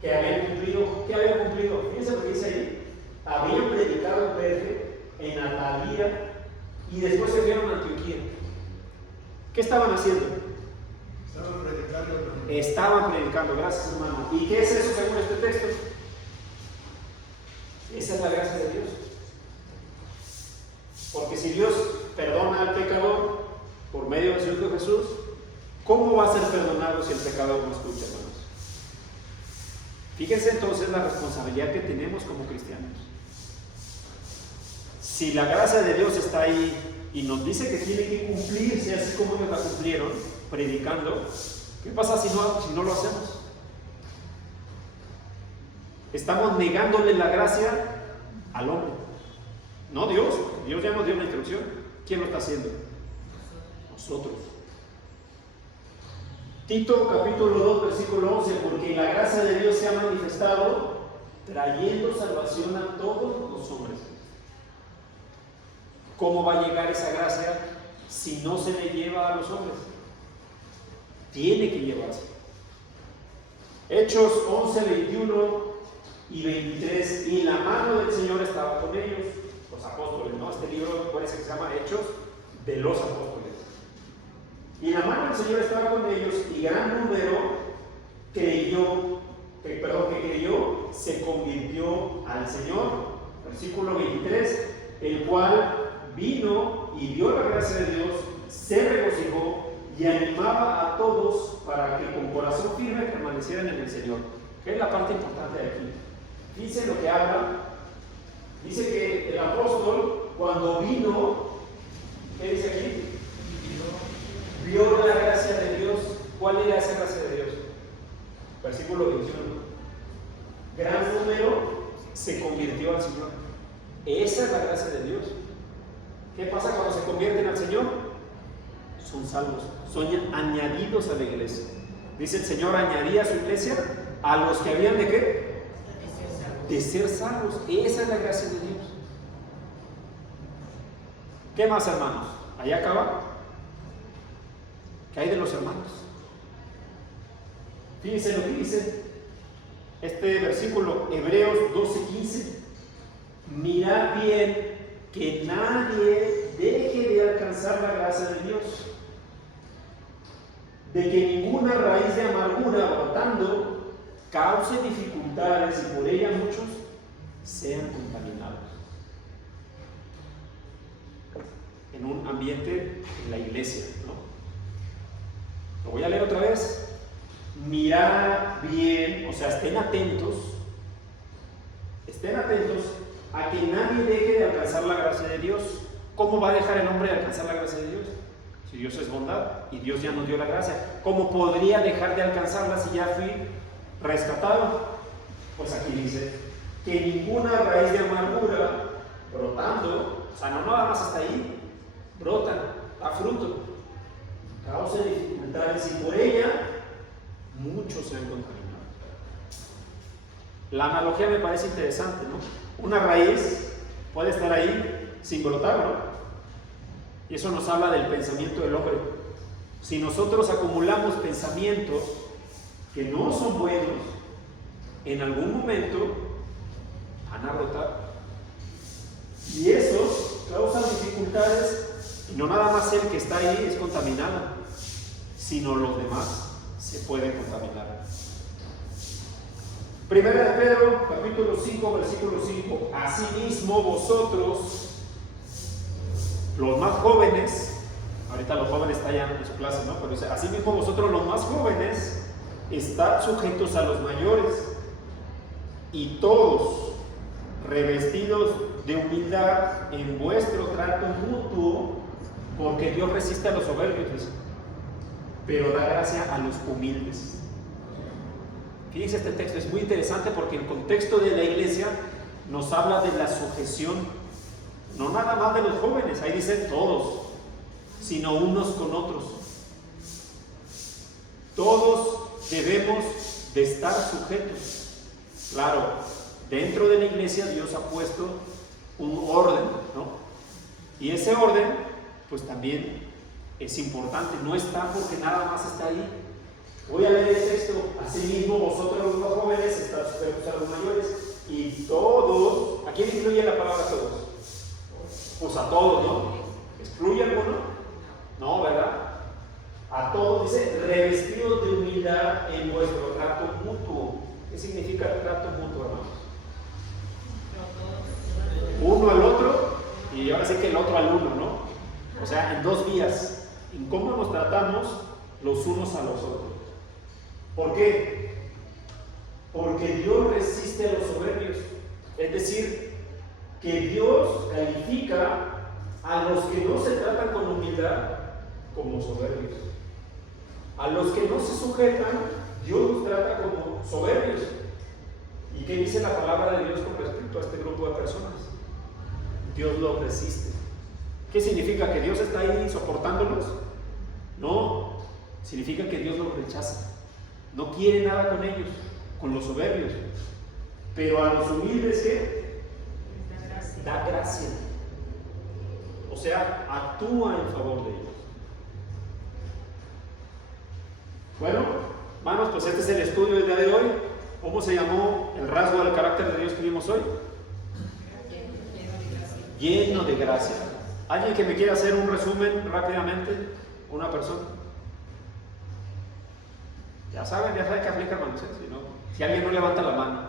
que habían cumplido. ¿Qué habían cumplido? Fíjense lo que dice ahí. Habían predicado en Perge, en Atalía, y después se fueron a Antioquía. ¿Qué estaban haciendo? Estaban predicando, gracias, hermano. ¿Y qué es eso según este texto? Esa es la gracia de Dios. Porque si Dios perdona al pecador, por medio de su Hijo Jesús, ¿cómo va a ser perdonado si el pecador no escucha, hermanos? Fíjense entonces la responsabilidad que tenemos como cristianos. Si la gracia de Dios está ahí y nos dice que tiene que cumplirse así como ellos la cumplieron, predicando, ¿qué pasa si no lo hacemos? Estamos negándole la gracia al hombre. No Dios. Dios ya nos dio una instrucción. ¿Quién lo está haciendo? Nosotros. Tito capítulo 2 versículo 11, porque la gracia de Dios se ha manifestado trayendo salvación a todos los hombres. ¿Cómo va a llegar esa gracia si no se le lleva a los hombres? Tiene que llevarse. Hechos 11, 21 y 23, y la mano del Señor estaba con ellos, los apóstoles, ¿no? Este libro parece que se llama Hechos de los Apóstoles. Y la mano del Señor estaba con ellos, y gran número que creyó, se convirtió al Señor. Versículo 23, el cual vino y vio la gracia de Dios, se regocijó y animaba a todos para que con corazón firme permanecieran en el Señor. ¿Qué es la parte importante de aquí? Dice lo que habla, dice que el apóstol cuando vino, ¿qué dice aquí? Vio la gracia de Dios. ¿Cuál era esa gracia de Dios? Versículo 21. Gran número se convirtió al Señor. Esa es la gracia de Dios. ¿Qué pasa cuando se convierten al Señor? Son salvos, son añadidos a la iglesia. Dice el Señor, añadía a su iglesia a los que habían de qué? De ser salvos. Esa es la gracia de Dios. ¿Qué más, hermanos? ¿Ahí acaba? ¿Qué hay de los hermanos? Fíjense lo que dice este versículo, Hebreos 12:15. Mirad bien que nadie deje de alcanzar la gracia de Dios, de que ninguna raíz de amargura brotando cause dificultades y por ella muchos sean contaminados. En un ambiente en la iglesia, ¿no? Lo voy a leer otra vez. Mirad bien, o sea, estén atentos a que nadie deje de alcanzar la gracia de Dios. ¿Cómo va a dejar el hombre de alcanzar la gracia de Dios? Si Dios es bondad y Dios ya nos dio la gracia, ¿cómo podría dejar de alcanzarla si ya fui rescatado? Pues aquí dice que ninguna raíz de amargura brotando, o sea, no nada más está ahí, brotan, da fruto, causa dificultades y por ella muchos se han contaminado. La analogía me parece interesante, ¿no? Una raíz puede estar ahí sin brotar, ¿no? Y eso nos habla del pensamiento del hombre. Si nosotros acumulamos pensamientos que no son buenos, en algún momento van a brotar. Y esos causan dificultades, y no nada más el que está ahí es contaminado, sino los demás se pueden contaminar. Primera de Pedro, capítulo 5, versículo 5. Asimismo vosotros, los más jóvenes, ahorita los jóvenes están ya en su clase, ¿no? Pero dice, asimismo vosotros los más jóvenes, estad sujetos a los mayores, y todos revestidos de humildad en vuestro trato mutuo, porque Dios resiste a los soberbios, pero da gracia a los humildes. Fíjense, este texto es muy interesante porque el contexto de la iglesia nos habla de la sujeción, no nada más de los jóvenes, ahí dice todos, sino unos con otros. Todos debemos de estar sujetos. Claro, dentro de la iglesia Dios ha puesto un orden, ¿no? Y ese orden, pues también es importante, no está porque nada más está ahí. Voy a leer el texto. Asimismo vosotros los jóvenes están sujetos a los mayores, y todos, ¿a quién incluye la palabra todos? Pues a todos, ¿no? ¿Excluye alguno? No, ¿verdad? A todos, dice, revestidos de humildad en vuestro trato mutuo. ¿Qué significa el trato mutuo, hermanos? Uno al otro, y ahora sí que el otro al uno, ¿no? O sea, en dos vías. en cómo nos tratamos los unos a los otros. ¿Por qué? Porque Dios resiste a los soberbios. Es decir, que Dios califica a los que no se tratan con humildad como soberbios. A los que no se sujetan, Dios los trata como soberbios. ¿Y qué dice la palabra de Dios con respecto a este grupo de personas? Dios los resiste. ¿Qué significa? ¿Que Dios está ahí soportándolos? No, significa que Dios los rechaza. No quiere nada con ellos, con los soberbios. Pero a los humildes, ¿qué? Da gracia. O sea, actúa en favor de ellos. Bueno, hermanos, pues este es el estudio del día de hoy. ¿Cómo se llamó el rasgo del carácter de Dios que vimos hoy? Lleno de gracia. ¿Alguien que me quiera hacer un resumen rápidamente? ¿Una persona? Ya saben que aplica, hermanos, ¿eh? Si alguien no levanta la mano.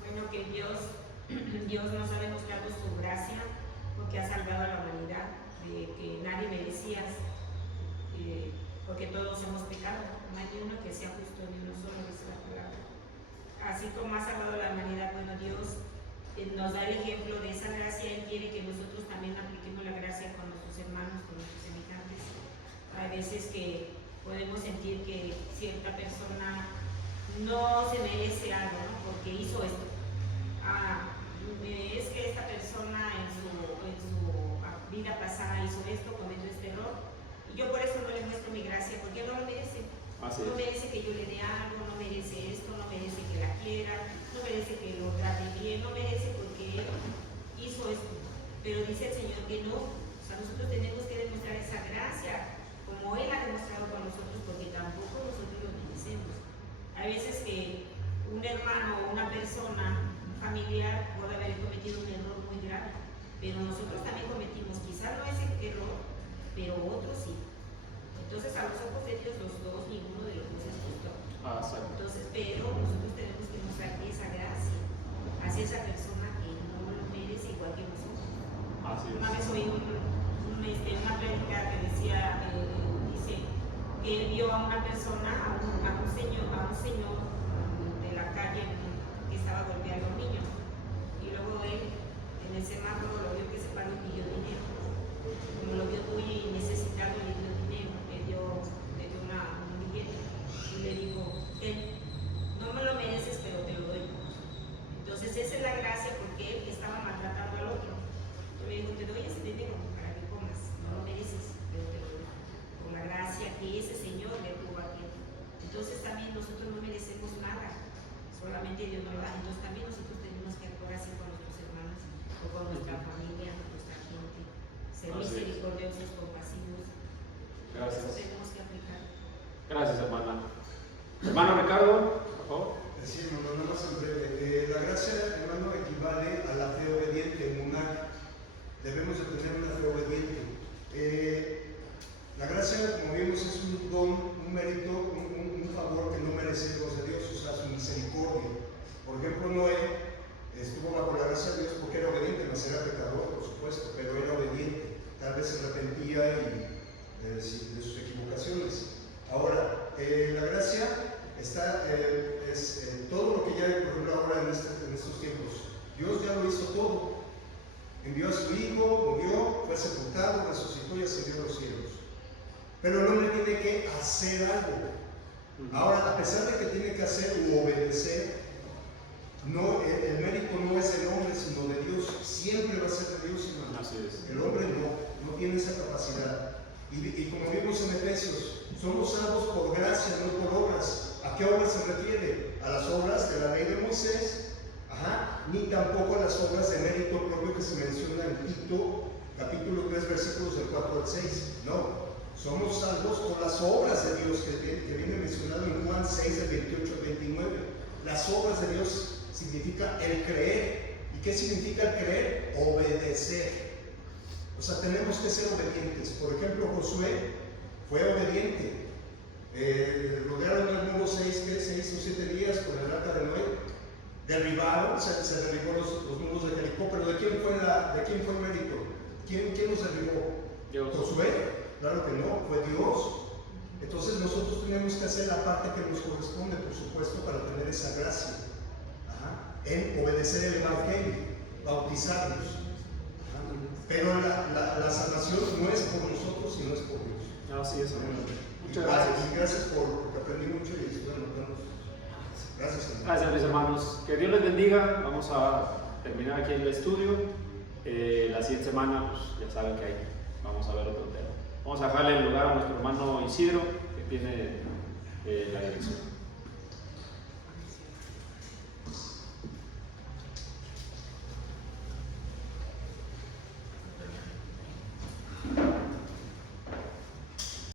Bueno, que Dios nos ha demostrado su gracia porque ha salvado a la humanidad de que nadie merecía, porque todos hemos pecado, no hay uno que sea justo ni uno solo, dice la palabra. Así como ha salvado a la humanidad, bueno, Dios nos da el ejemplo de esa gracia y quiere que nosotros también apliquemos la gracia con nuestros hermanos, con nuestros semejantes. Hay veces que podemos sentir que cierta persona no se merece algo, ¿no? Porque hizo esto. Es que esta persona en su vida pasada hizo esto, cometió este error, y yo por eso no le muestro mi gracia, porque no lo merece. No merece que yo le dé algo, no merece esto, no merece que la quiera, no merece que lo trate bien, no merece porque él hizo esto. Pero dice el Señor que no, o sea, nosotros tenemos que demostrar esa gracia, como Él ha demostrado con nosotros, porque tampoco nosotros lo merecemos. Hay veces que un hermano o una persona, un familiar, puede haber cometido un error muy grave, pero nosotros también cometimos, quizás no ese error, pero otros sí. Entonces, a los ojos de Dios, los dos, ninguno de los dos es justo. Entonces, pero nosotros tenemos que mostrar esa gracia hacia esa persona que no lo merece igual que nosotros. Una vez oí una plática que decía, dice que él vio a una persona, a un señor de la calle que estaba golpeando a un niño. Y luego él, en el semáforo, lo vio que se paró y pidió dinero. Como lo vio muy necesitado, le dio dinero, le dio un billete y le dijo, no me lo mereces, pero te lo doy. Entonces esa es la gracia, porque él estaba maltratando al otro. Yo le digo, te doy ese dinero para que comas, no lo mereces, pero te lo doy. Por la gracia que ese Señor le tuvo a ti. Entonces también nosotros no merecemos nada, solamente Dios nos lo da. Entonces también nosotros tenemos que actuar así con nuestros hermanos o con nuestra familia, nuestra gente. Ser misericordiosos, compasivos. Gracias. Eso tenemos que aplicar. Gracias, hermana. Hermano Ricardo, por favor. Sí, hermano, nada más en breve. La gracia, hermano, equivale a la fe obediente, emuná. Debemos de tener una fe obediente. La gracia, como vimos, es un don, un mérito, un favor que no merecemos de Dios, o sea, su misericordia. Por ejemplo, Noé estuvo bajo la gracia de Dios porque era obediente, no era pecador, por supuesto, pero era obediente. Tal vez se arrepentía de sus equivocaciones. Ahora, la gracia está, es todo lo que ya hay, por ejemplo, ahora en estos tiempos. Dios ya lo hizo todo. Envió a su Hijo, murió, fue sepultado, resucitó y ascendió a los cielos. Pero el hombre tiene que hacer algo. Ahora, a pesar de que tiene que hacer u obedecer, no, el mérito no es del hombre, sino de Dios. Siempre va a ser de Dios, hermano. Así es. El hombre no tiene esa capacidad. Y como vimos en Efesios, somos salvos por gracia, no por obras. ¿A qué obras se refiere? A las obras de la ley de Moisés, ni tampoco a las obras de mérito propio que se menciona en Tito, capítulo 3, versículos del 4 al 6. No. Somos salvos por las obras de Dios que viene mencionado en Juan 6, del 28 al 29. Las obras de Dios significa el creer. ¿Y qué significa el creer? Obedecer. O sea, tenemos que ser obedientes. Por ejemplo, Josué fue obediente. Rodearon el muro 6 o 7 días con el arca de Noé. Derribaron, se derribó los muros de Jericó. Pero ¿de quién fue el mérito? ¿Quién los derribó? Dios. Josué. Claro que no, fue Dios. Entonces nosotros tenemos que hacer la parte que nos corresponde, por supuesto, para tener esa gracia. En obedecer el Evangelio, bautizarnos. Pero la salvación no es por nosotros, sino es por Dios. Así es, hermano. Muchas Y gracias. gracias porque aprendí mucho y estoy anotando. Gracias, hermano. Gracias, mis hermanos. Que Dios les bendiga. Vamos a terminar aquí el estudio. La siguiente semana, pues ya saben que ahí vamos a ver otro tema. Vamos a dejarle el lugar a nuestro hermano Isidro, que tiene la dirección.